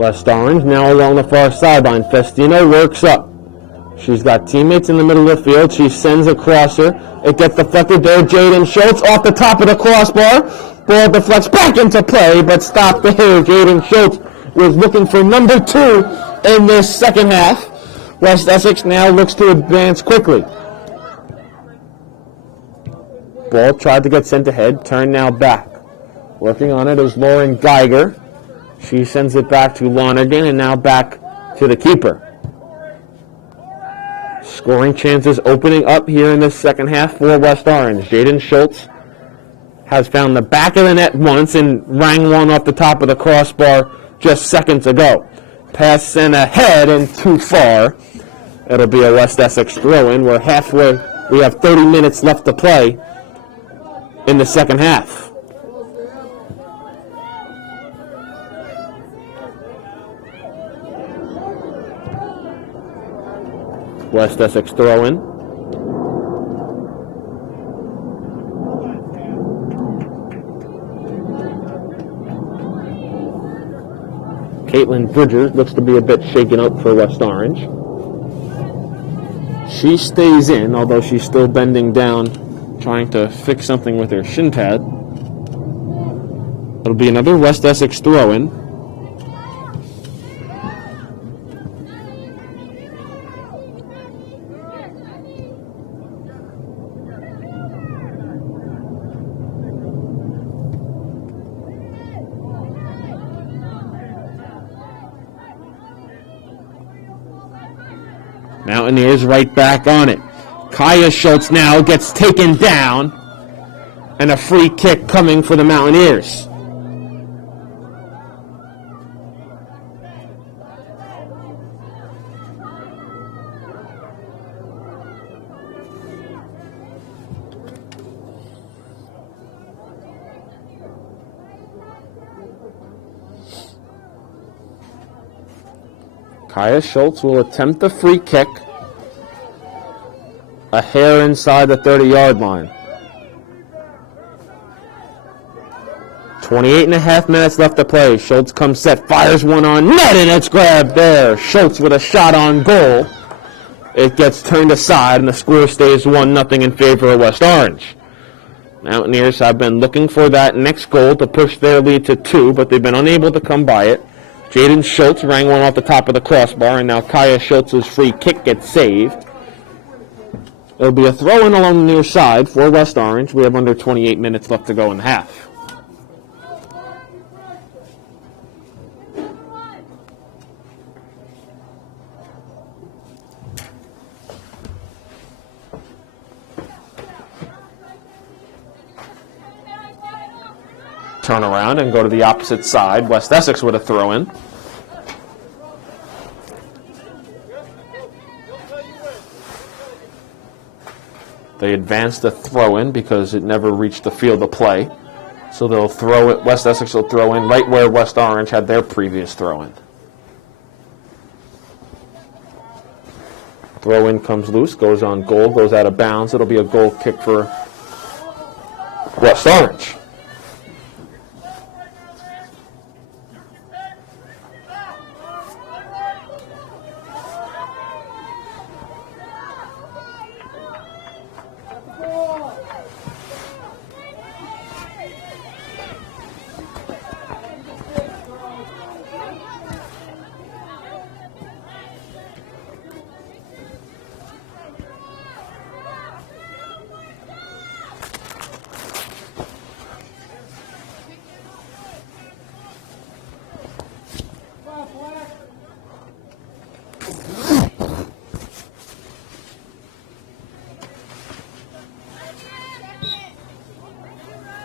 West Orange now along the far sideline. Festino works up. She's got teammates in the middle of the field. She sends a crosser. It gets deflected there. Jaden Schultz off the top of the crossbar. Ball deflects back into play, but stopped there. Jaden Schultz was looking for number 2 in this second half. West Essex now looks to advance quickly. Ball tried to get sent ahead, turned now back. Working on it is Lauren Geiger. She sends it back to Lonergan and now back to the keeper. Scoring chances opening up here in this second half for West Orange. Jaden Schultz has found the back of the net once and rang one off the top of the crossbar just seconds ago. Pass sent ahead and too far. It'll be a West Essex throw-in. We're halfway. We have 30 minutes left to play in the second half. West Essex throw-in. Caitlin Bridgers looks to be a bit shaken up for West Orange. She stays in, although she's still bending down, trying to fix something with her shin pad. It'll be another West Essex throw-in. Mountaineers right back on it. Kaya Schultz now gets taken down, and a free kick coming for the Mountaineers. Kaya Schultz will attempt the free kick. A hair inside the 30-yard line. 28.5 minutes left to play. Schultz comes set, fires one on net, and it's grabbed there. Schultz with a shot on goal. It gets turned aside, and the score stays 1-0 in favor of West Orange. Mountaineers have been looking for that next goal to push their lead to 2, but they've been unable to come by it. Jaden Schultz rang one off the top of the crossbar, and now Kaya Schultz's free kick gets saved. It'll be a throw-in along the near side for West Orange. We have under 28 minutes left to go in the half. Turn around and go to the opposite side. West Essex with a throw-in. They advanced the throw-in because it never reached the field of play. So they'll throw it. West Essex will throw in right where West Orange had their previous throw-in. Throw-in comes loose, goes on goal, goes out of bounds. It'll be a goal kick for West Orange.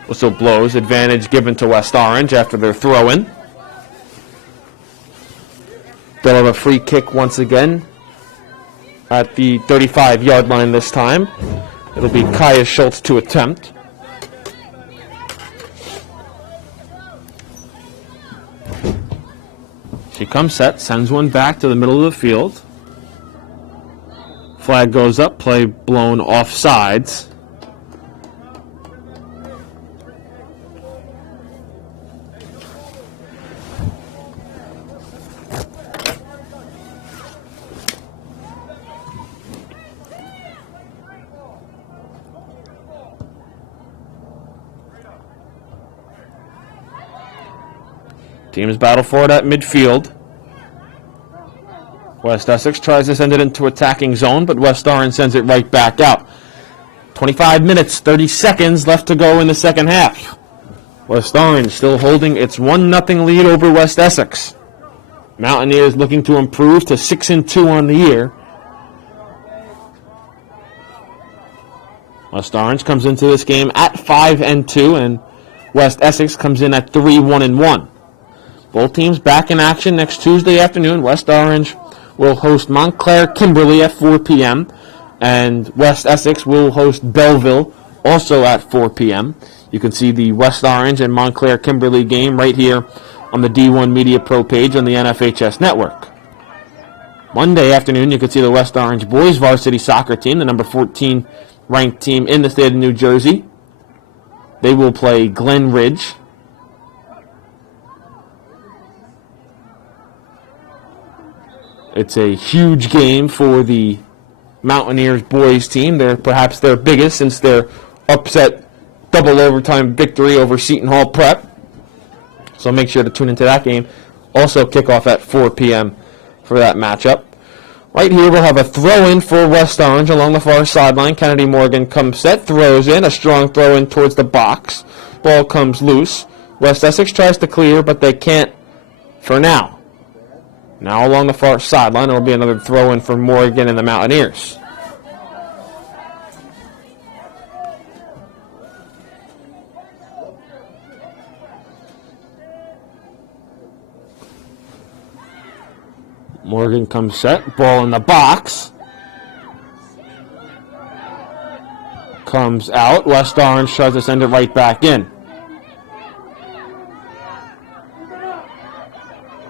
Whistle blows, advantage given to West Orange after their throw-in. They'll have a free kick once again at the 35-yard line this time. It'll be Kaya Schultz to attempt. She comes set, sends one back to the middle of the field. Flag goes up, play blown off sides. Teams battle for it at midfield. West Essex tries to send it into attacking zone, but West Orange sends it right back out. 25 minutes, 30 seconds left to go in the second half. West Orange still holding its 1-0 lead over West Essex. Mountaineers looking to improve to 6-2 on the year. West Orange comes into this game at 5-2, and West Essex comes in at 3-1-1. Both teams back in action next Tuesday afternoon. West Orange will host Montclair Kimberly at 4 p.m. and West Essex will host Belleville also at 4 p.m. You can see the West Orange and Montclair Kimberly game right here on the D1 Media Pro page on the NFHS network. Monday afternoon, you can see the West Orange boys varsity soccer team, the number 14 ranked team in the state of New Jersey. They will play Glen Ridge. It's a huge game for the Mountaineers boys team. They're perhaps their biggest since their upset double overtime victory over Seton Hall Prep. So make sure to tune into that game. Also kickoff at 4 p.m. for that matchup. Right here we'll have a throw-in for West Orange along the far sideline. Kennedy Morgan comes set, throws in, a strong throw-in towards the box. Ball comes loose. West Essex tries to clear, but they can't for now. Now along the far sideline, it will be another throw-in for Morgan and the Mountaineers. Morgan comes set, ball in the box. Comes out, West Orange tries to send it right back in.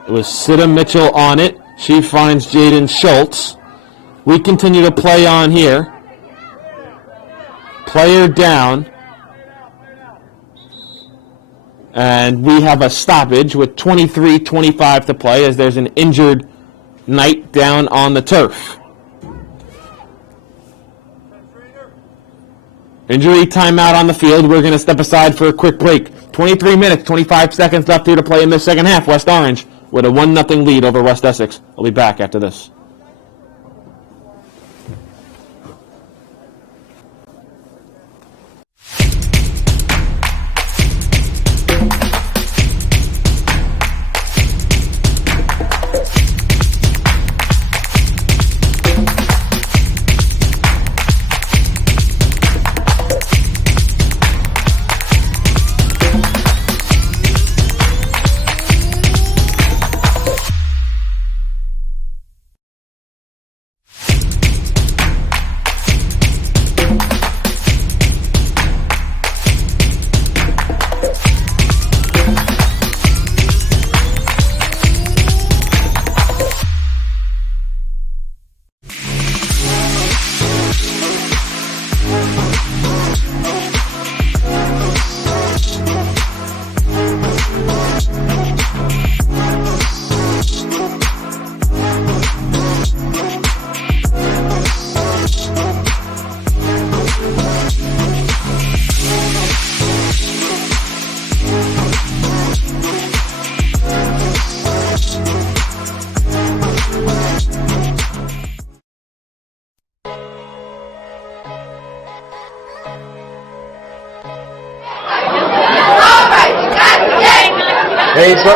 It was Sita Mitchell on it. She finds Jaden Schultz. We continue to play on here. Player down. And we have a stoppage with 23:25 to play as there's an injured Knight down on the turf. Injury timeout on the field. We're going to step aside for a quick break. 23 minutes, 25 seconds left here to play in the second half. West Orange with a 1-0 lead over West Essex. We'll be back after this. Hey, so,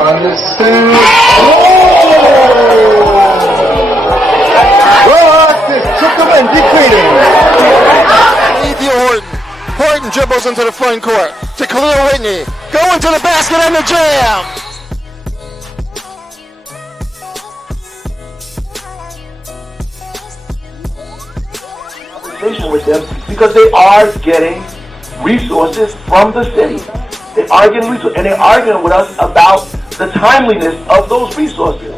understood. Took him and defeated him. Ethan Horton. Horton dribbles into the front court to Khalil Whitney. Going to the basket and the jam. With them because they are getting resources from the city. They are getting resources, and they're arguing with us about the timeliness of those resources.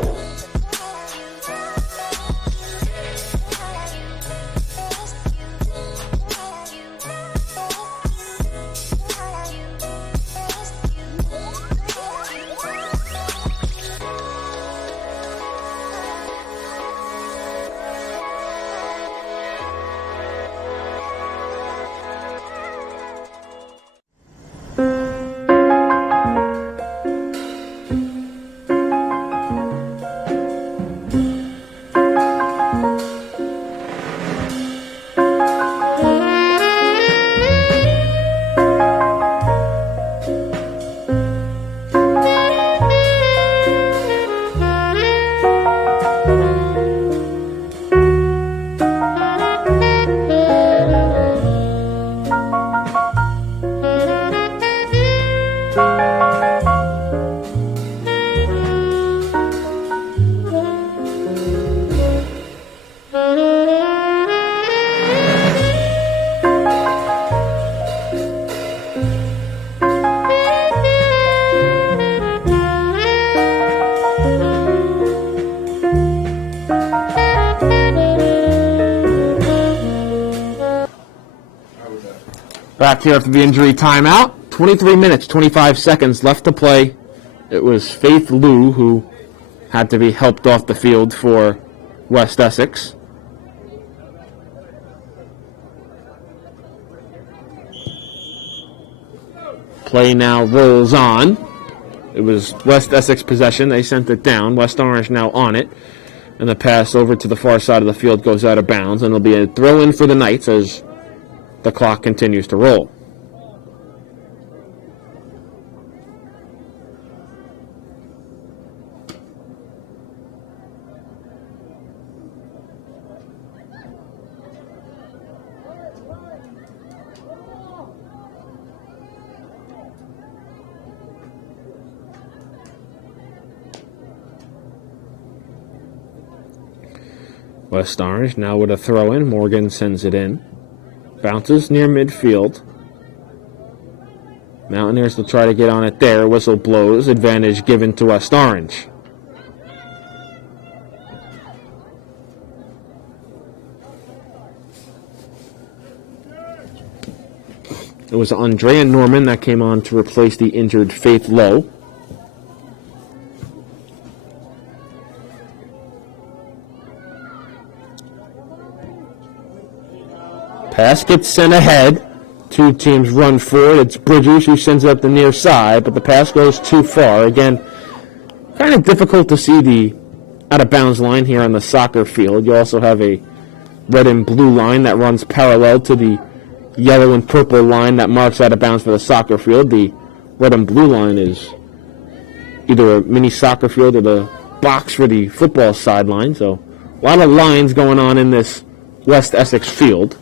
Back here after the injury timeout. 23 minutes, 25 seconds left to play. It was Faith Liu who had to be helped off the field for West Essex. Play now rolls on. It was West Essex possession. They sent it down. West Orange now on it. And the pass over to the far side of the field goes out of bounds. And it'll be a throw-in for the Knights as the clock continues to roll. West Orange now with a throw-in. Morgan sends it in. Bounces near midfield. Mountaineers will try to get on it there. Whistle blows. Advantage given to West Orange. It was Andrea Norman that came on to replace the injured Faith Lowe. Pass gets sent ahead. Two teams run for it. It's Bridgers who sends it up the near side, but the pass goes too far. Again, kind of difficult to see the out-of-bounds line here on the soccer field. You also have a red and blue line that runs parallel to the yellow and purple line that marks out of bounds for the soccer field. The red and blue line is either a mini soccer field or the box for the football sideline. So a lot of lines going on in this West Essex field.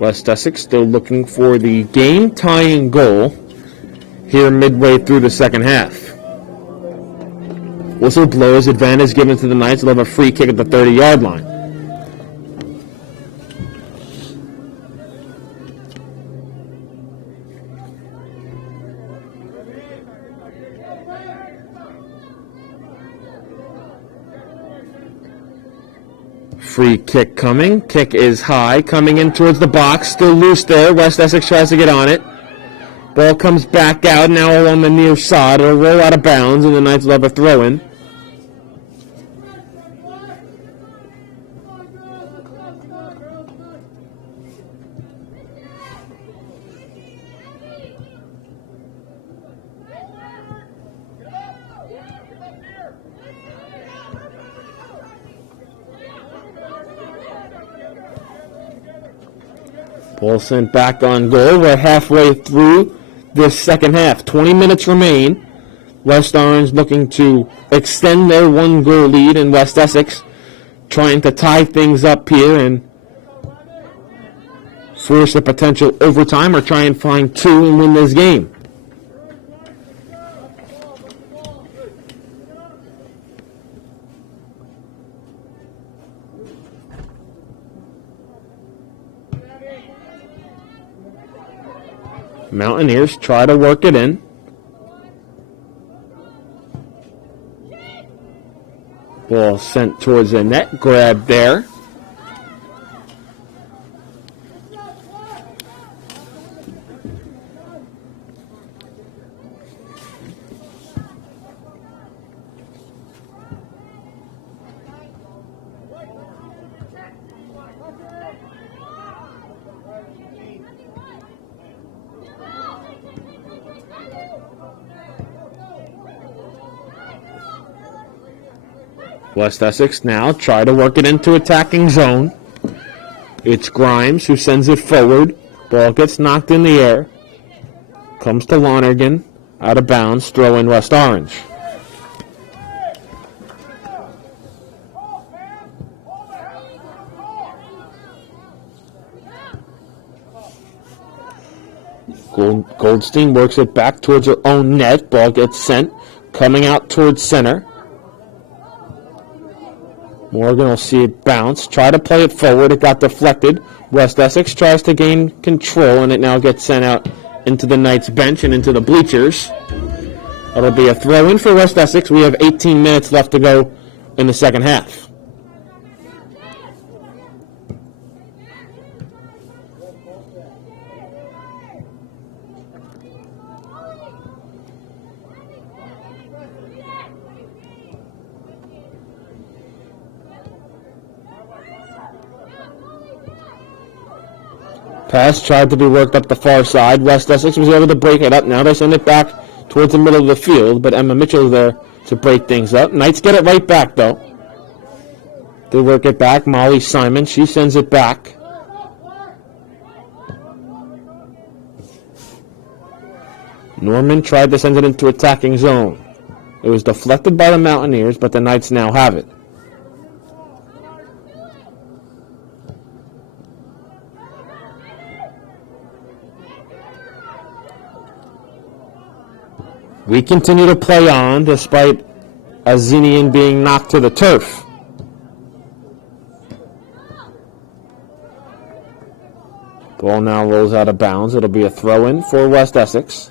West Essex still looking for the game-tying goal here midway through the second half. Whistle blows, advantage given to the Knights. They'll have a free kick at the 30-yard line. Free kick coming. Kick is high. Coming in towards the box. Still loose there. West Essex tries to get on it. Ball comes back out. Now along the near side. It'll roll out of bounds, and the Knights will have a throw-in. Ball sent back on goal. We're halfway through this second half. 20 minutes remain. West Orange looking to extend their one-goal lead, and West Essex trying to tie things up here and force a potential overtime or try and find two and win this game. Mountaineers try to work it in. Ball sent towards the net. Grabbed there. West Essex now try to work it into attacking zone. It's Grimes who sends it forward. Ball gets knocked in the air. Comes to Lonergan. Out of bounds. Throw in West Orange. Goldstein works it back towards her own net. Ball gets sent. Coming out towards center. Morgan will see it bounce. Try to play it forward. It got deflected. West Essex tries to gain control, and it now gets sent out into the Knights bench and into the bleachers. It'll be a throw-in for West Essex. We have 18 minutes left to go in the second half. Pass tried to be worked up the far side. West Essex was able to break it up. Now they send it back towards the middle of the field, but Emma Mitchell is there to break things up. Knights get it right back, though. They work it back. Molly Simon, she sends it back. Norman tried to send it into attacking zone. It was deflected by the Mountaineers, but the Knights now have it. We continue to play on despite Azinian being knocked to the turf. Ball now rolls out of bounds. It'll be a throw-in for West Essex.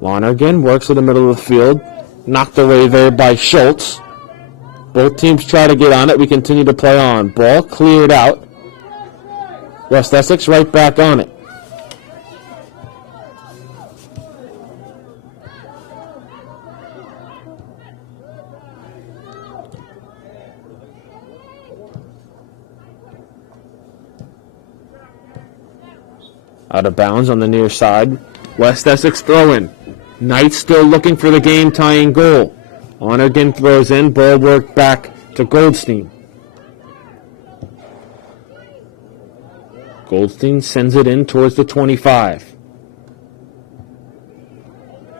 Lonergan works in the middle of the field. Knocked away there by Schultz. Both teams try to get on it. We continue to play on. Ball cleared out. West Essex right back on it. Out of bounds on the near side. West Essex throw-in. Knight still looking for the game-tying goal. Lonergan throws in. Ball work back to Goldstein. Goldstein sends it in towards the 25.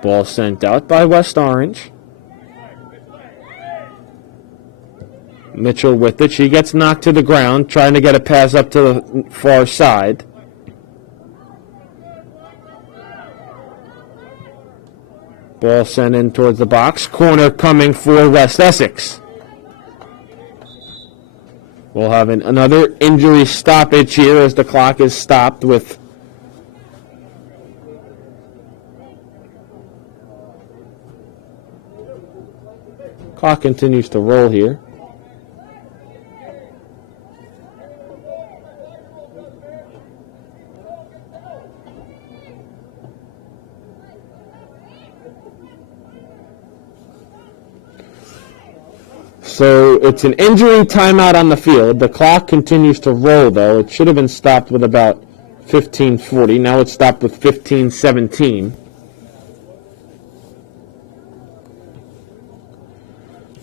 Ball sent out by West Orange. Mitchell with it. She gets knocked to the ground, trying to get a pass up to the far side. Ball sent in towards the box. Corner coming for West Essex. We'll have another injury stoppage here as the clock is stopped with clock continues to roll here. So it's an injury timeout on the field. The clock continues to roll, though. It should have been stopped with about 15:40. Now it's stopped with 15:17.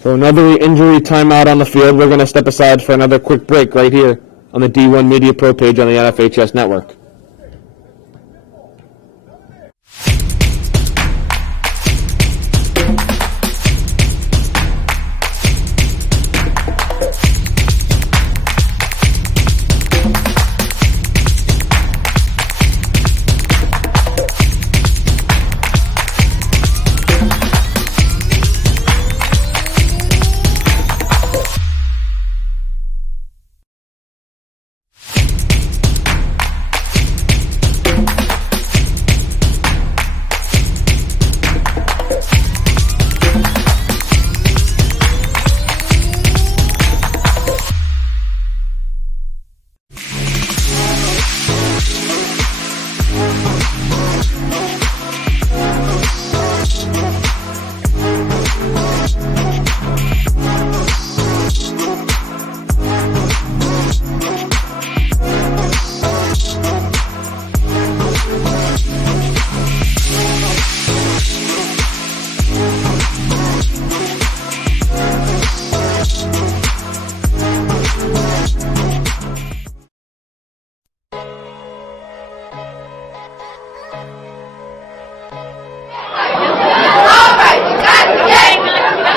So another injury timeout on the field. We're going to step aside for another quick break right here on the D1 Media Pro page on the NFHS Network.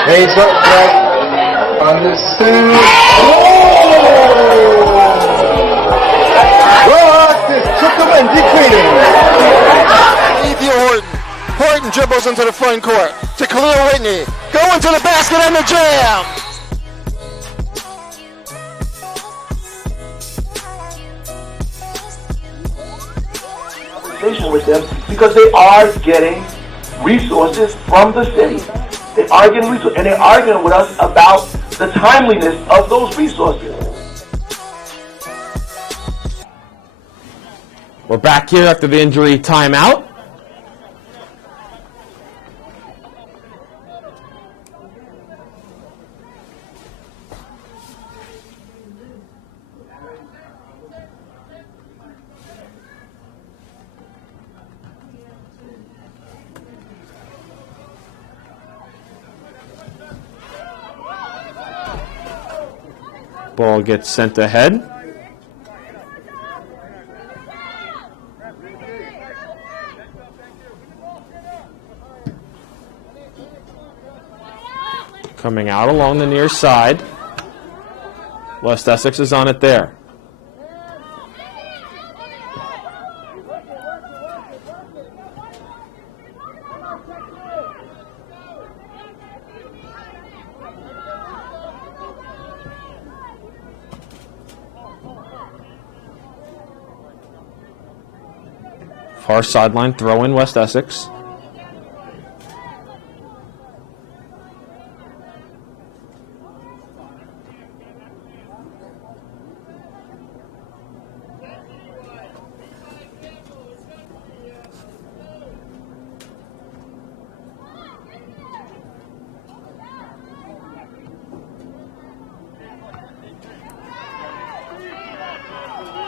Raise up back on the suit. Took him and defeated. Ethan Horton. Horton dribbles into the front court to Khalil Whitney. Going to the basket and the jam. Conversation with them because they are getting resources from the city. They are getting resources, and they're arguing with us about the timeliness of those resources. We're back here after the injury timeout. Ball gets sent ahead. Coming out along the near side. West Essex is on it there. Far sideline throw in West Essex.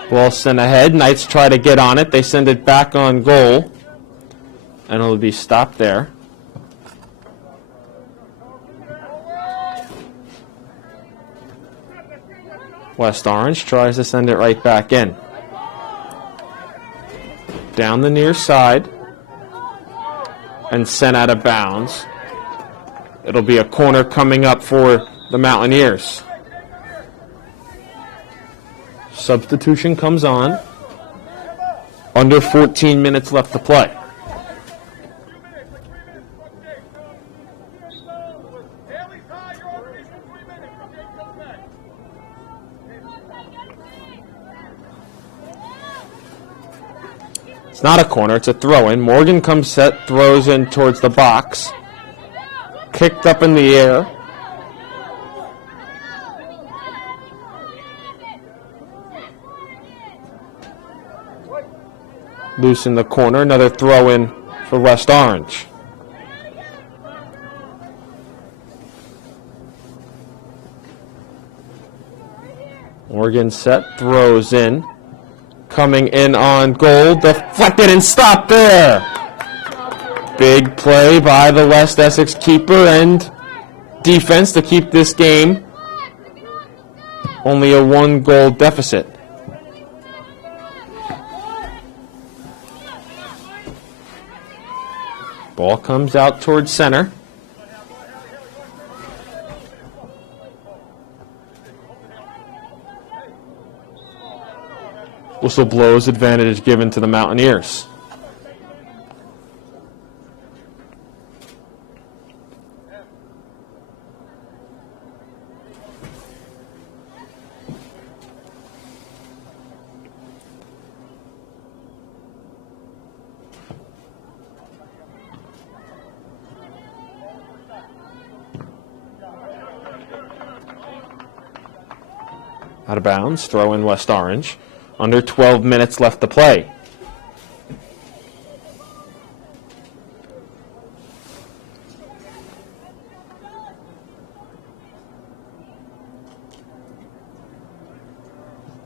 Ball sent ahead. Knights try to get on it. They send it back on goal. And it'll be stopped there. West Orange tries to send it right back in. Down the near side. And sent out of bounds. It'll be a corner coming up for the Mountaineers. Substitution comes on. Under 14 minutes left to play. It's not a corner, it's a throw-in. Morgan comes set, throws in towards the box. Kicked up in the air. Loose in the corner, another throw-in for West Orange. Morgan set, throws in. Coming in on goal, deflected and stopped there. Big play by the West Essex keeper and defense to keep this game only a 1-goal deficit. Ball comes out towards center. Whistle blows, advantage given to the Mountaineers. Out of bounds, throw in West Orange. Under 12 minutes left to play.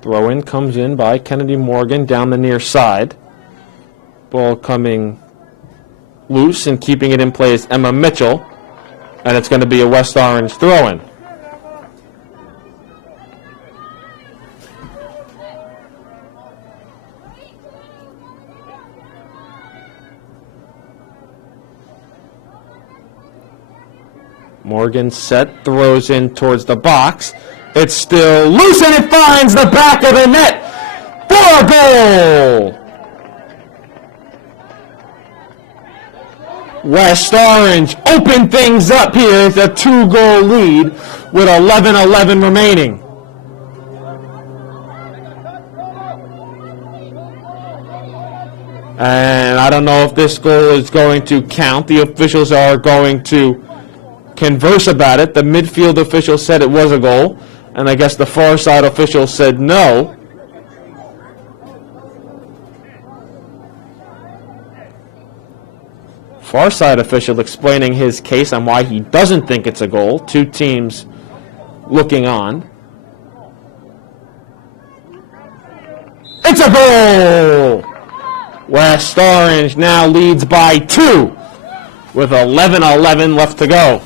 Throw-in comes in by Kennedy Morgan down the near side. Ball coming loose and keeping it in play is Emma Mitchell. And it's going to be a West Orange throw-in. Morgan set, throws in towards the box. It's still loose and it finds the back of the net for a goal! West Orange open things up here with a 2-goal lead with 11:11 remaining. And I don't know if this goal is going to count. The officials are going to converse about it. The midfield official said it was a goal, and I guess the far side official said no. Far side official explaining his case on why he doesn't think it's a goal. Two teams looking on. It's a goal! West Orange now leads by 2 with 11:11 left to go.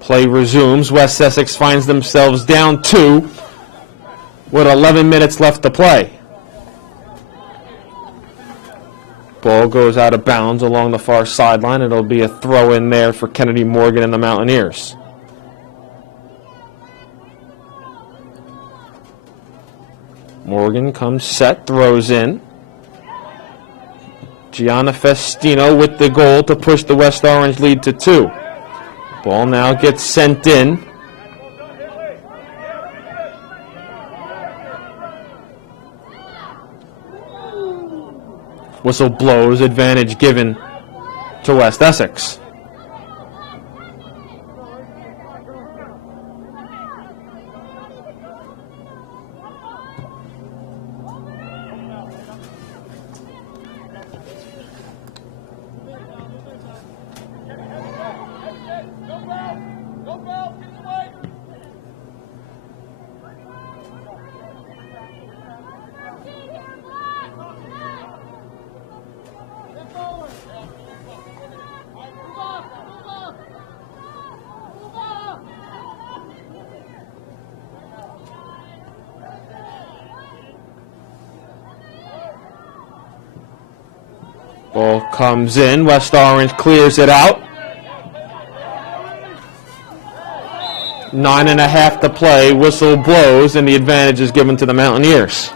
Play resumes. West Essex finds themselves down 2 with 11 minutes left to play. Ball goes out of bounds along the far sideline. It'll be a throw in there for Kennedy Morgan and the Mountaineers. Morgan comes set, throws in. Gianna Festino with the goal to push the West Orange lead to 2. Ball now gets sent in. Whistle blows, advantage given to West Essex. Ball comes in. West Orange clears it out. 9.5 to play. Whistle blows, and the advantage is given to the Mountaineers.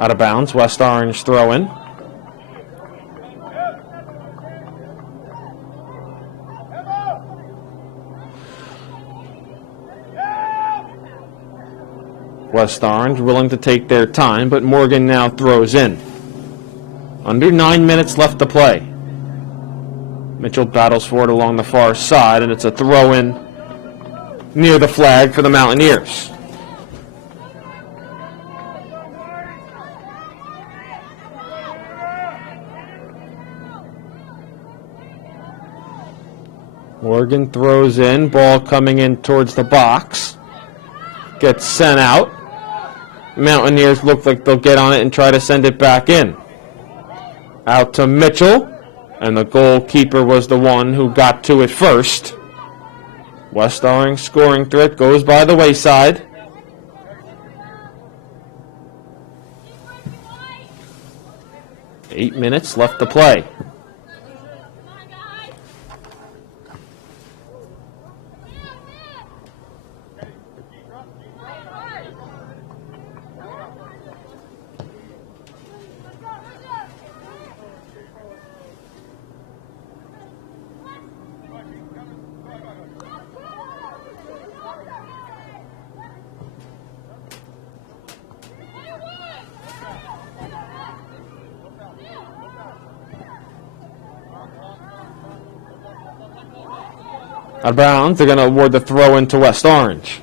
Out of bounds, West Orange throw in. West Orange willing to take their time, but Morgan now throws in. Under 9 minutes left to play. Mitchell battles for it along the far side, and it's a throw in near the flag for the Mountaineers. Morgan throws in, ball coming in towards the box. Gets sent out. Mountaineers look like they'll get on it and try to send it back in. Out to Mitchell, and the goalkeeper was the one who got to it first. West Orange scoring threat goes by the wayside. Eight minutes left to play. Out of bounds, they're going to award the throw in to West Orange.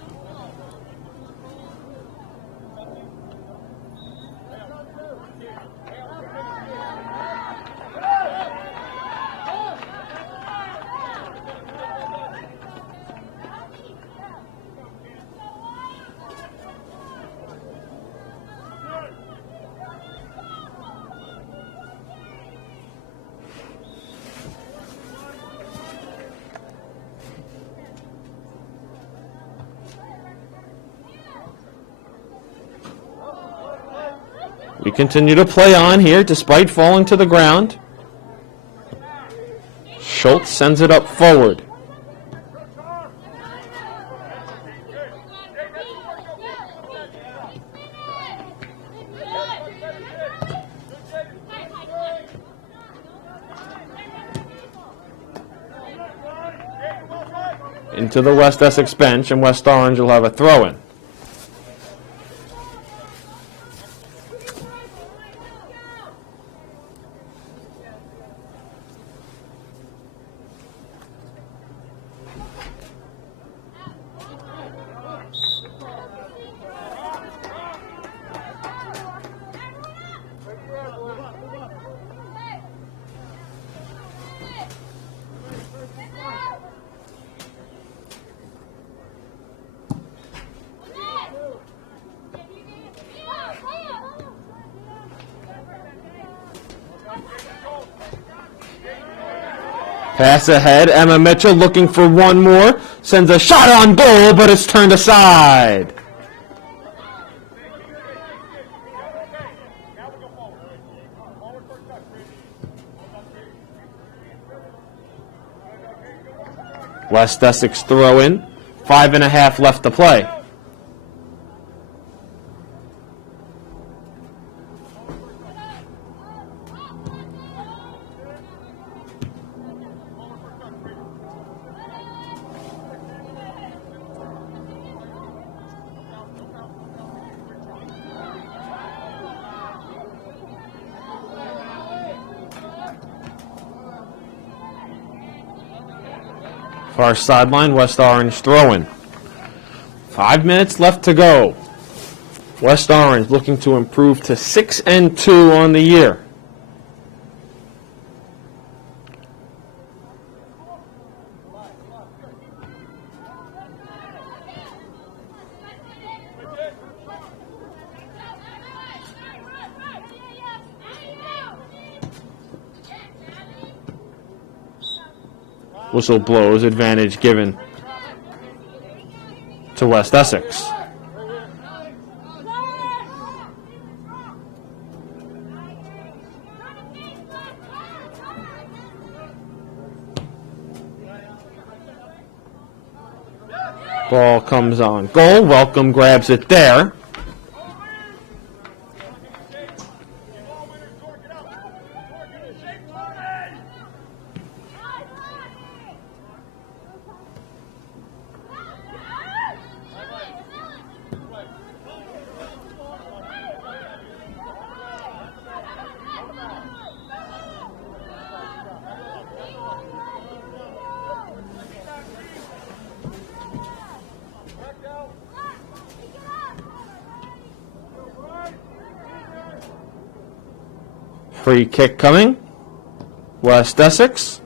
We continue to play on here despite falling to the ground. Schultz sends it up forward. Into the West Essex bench, and West Orange will have a throw-in. Pass ahead, Emma Mitchell looking for one more. Sends a shot on goal, but it's turned aside. West Essex throw in. 5.5 left to play. Far sideline, West Orange throwing. 5 minutes left to go. West Orange looking to improve to 6-2 on the year. Whistle blows, advantage given to West Essex. Ball comes on goal. Welcome grabs it there. Free kick coming. West Essex.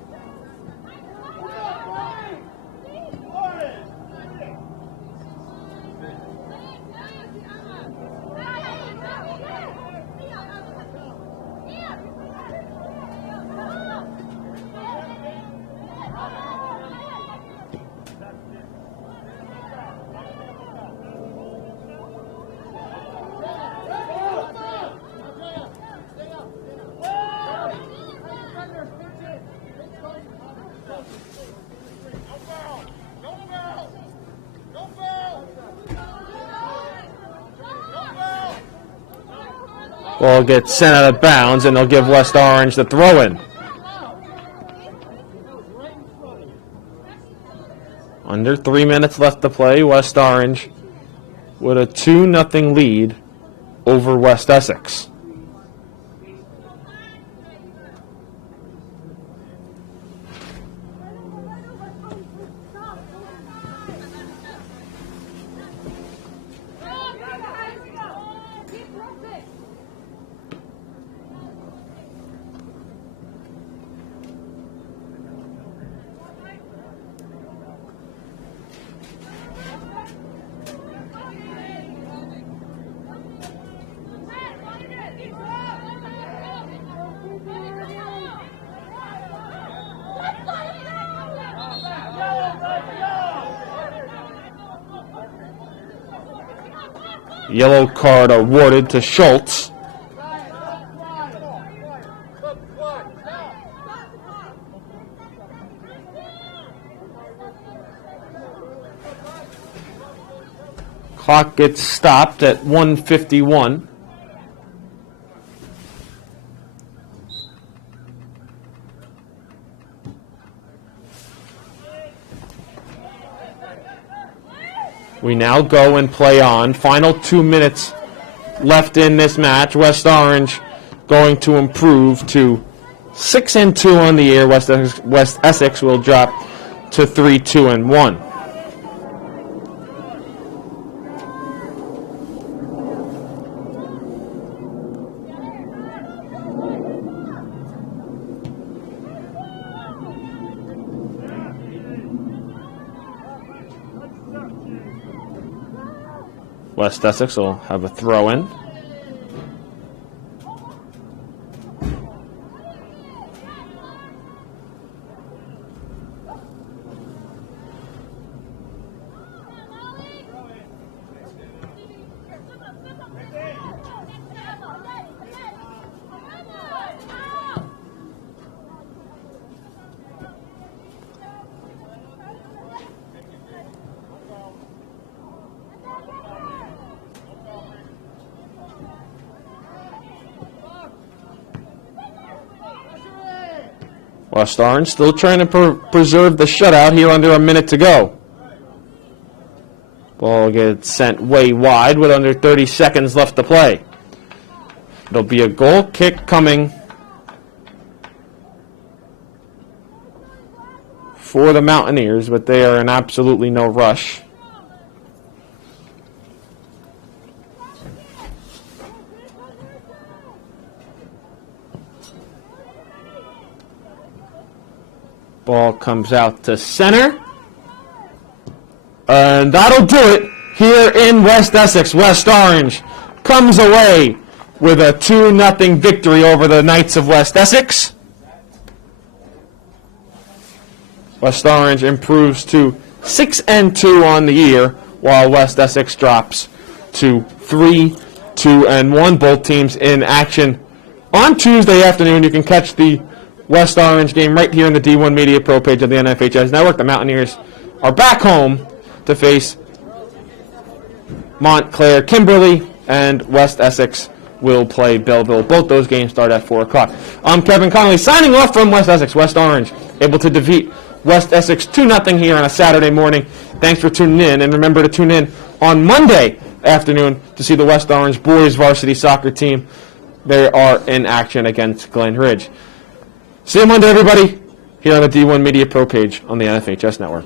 Ball gets sent out of bounds, and they'll give West Orange the throw-in. Under 3 minutes left to play, West Orange with a 2-0 lead over West Essex. Yellow card awarded to Schultz. Clock gets stopped at 1:51. We now go and play on. Final 2 minutes left in this match. West Orange going to improve to 6-2 on the year. West Essex will drop to 3-2-1. West Essex will have a throw-in. West Orange still trying to preserve the shutout here under a minute to go. Ball gets sent way wide with under 30 seconds left to play. There'll be a goal kick coming for the Mountaineers, but they are in absolutely no rush. Ball comes out to center. And that'll do it here in West Essex. West Orange comes away with a 2-0 victory over the Knights of West Essex. West Orange improves to 6-2 on the year, while West Essex drops to 3-2-1. Both teams in action on Tuesday afternoon. You can catch the West Orange game right here in the D1 Media Pro page of the NFHS Network. The Mountaineers are back home to face Montclair Kimberly, and West Essex will play Belleville. Both those games start at 4 o'clock. I'm Kevin Connolly signing off from West Essex. West Orange able to defeat West Essex 2-0 here on a Saturday morning. Thanks for tuning in, and remember to tune in on Monday afternoon to see the West Orange boys varsity soccer team. They are in action against Glen Ridge. See you Monday, everybody, here on the D1 Media Pro page on the NFHS Network.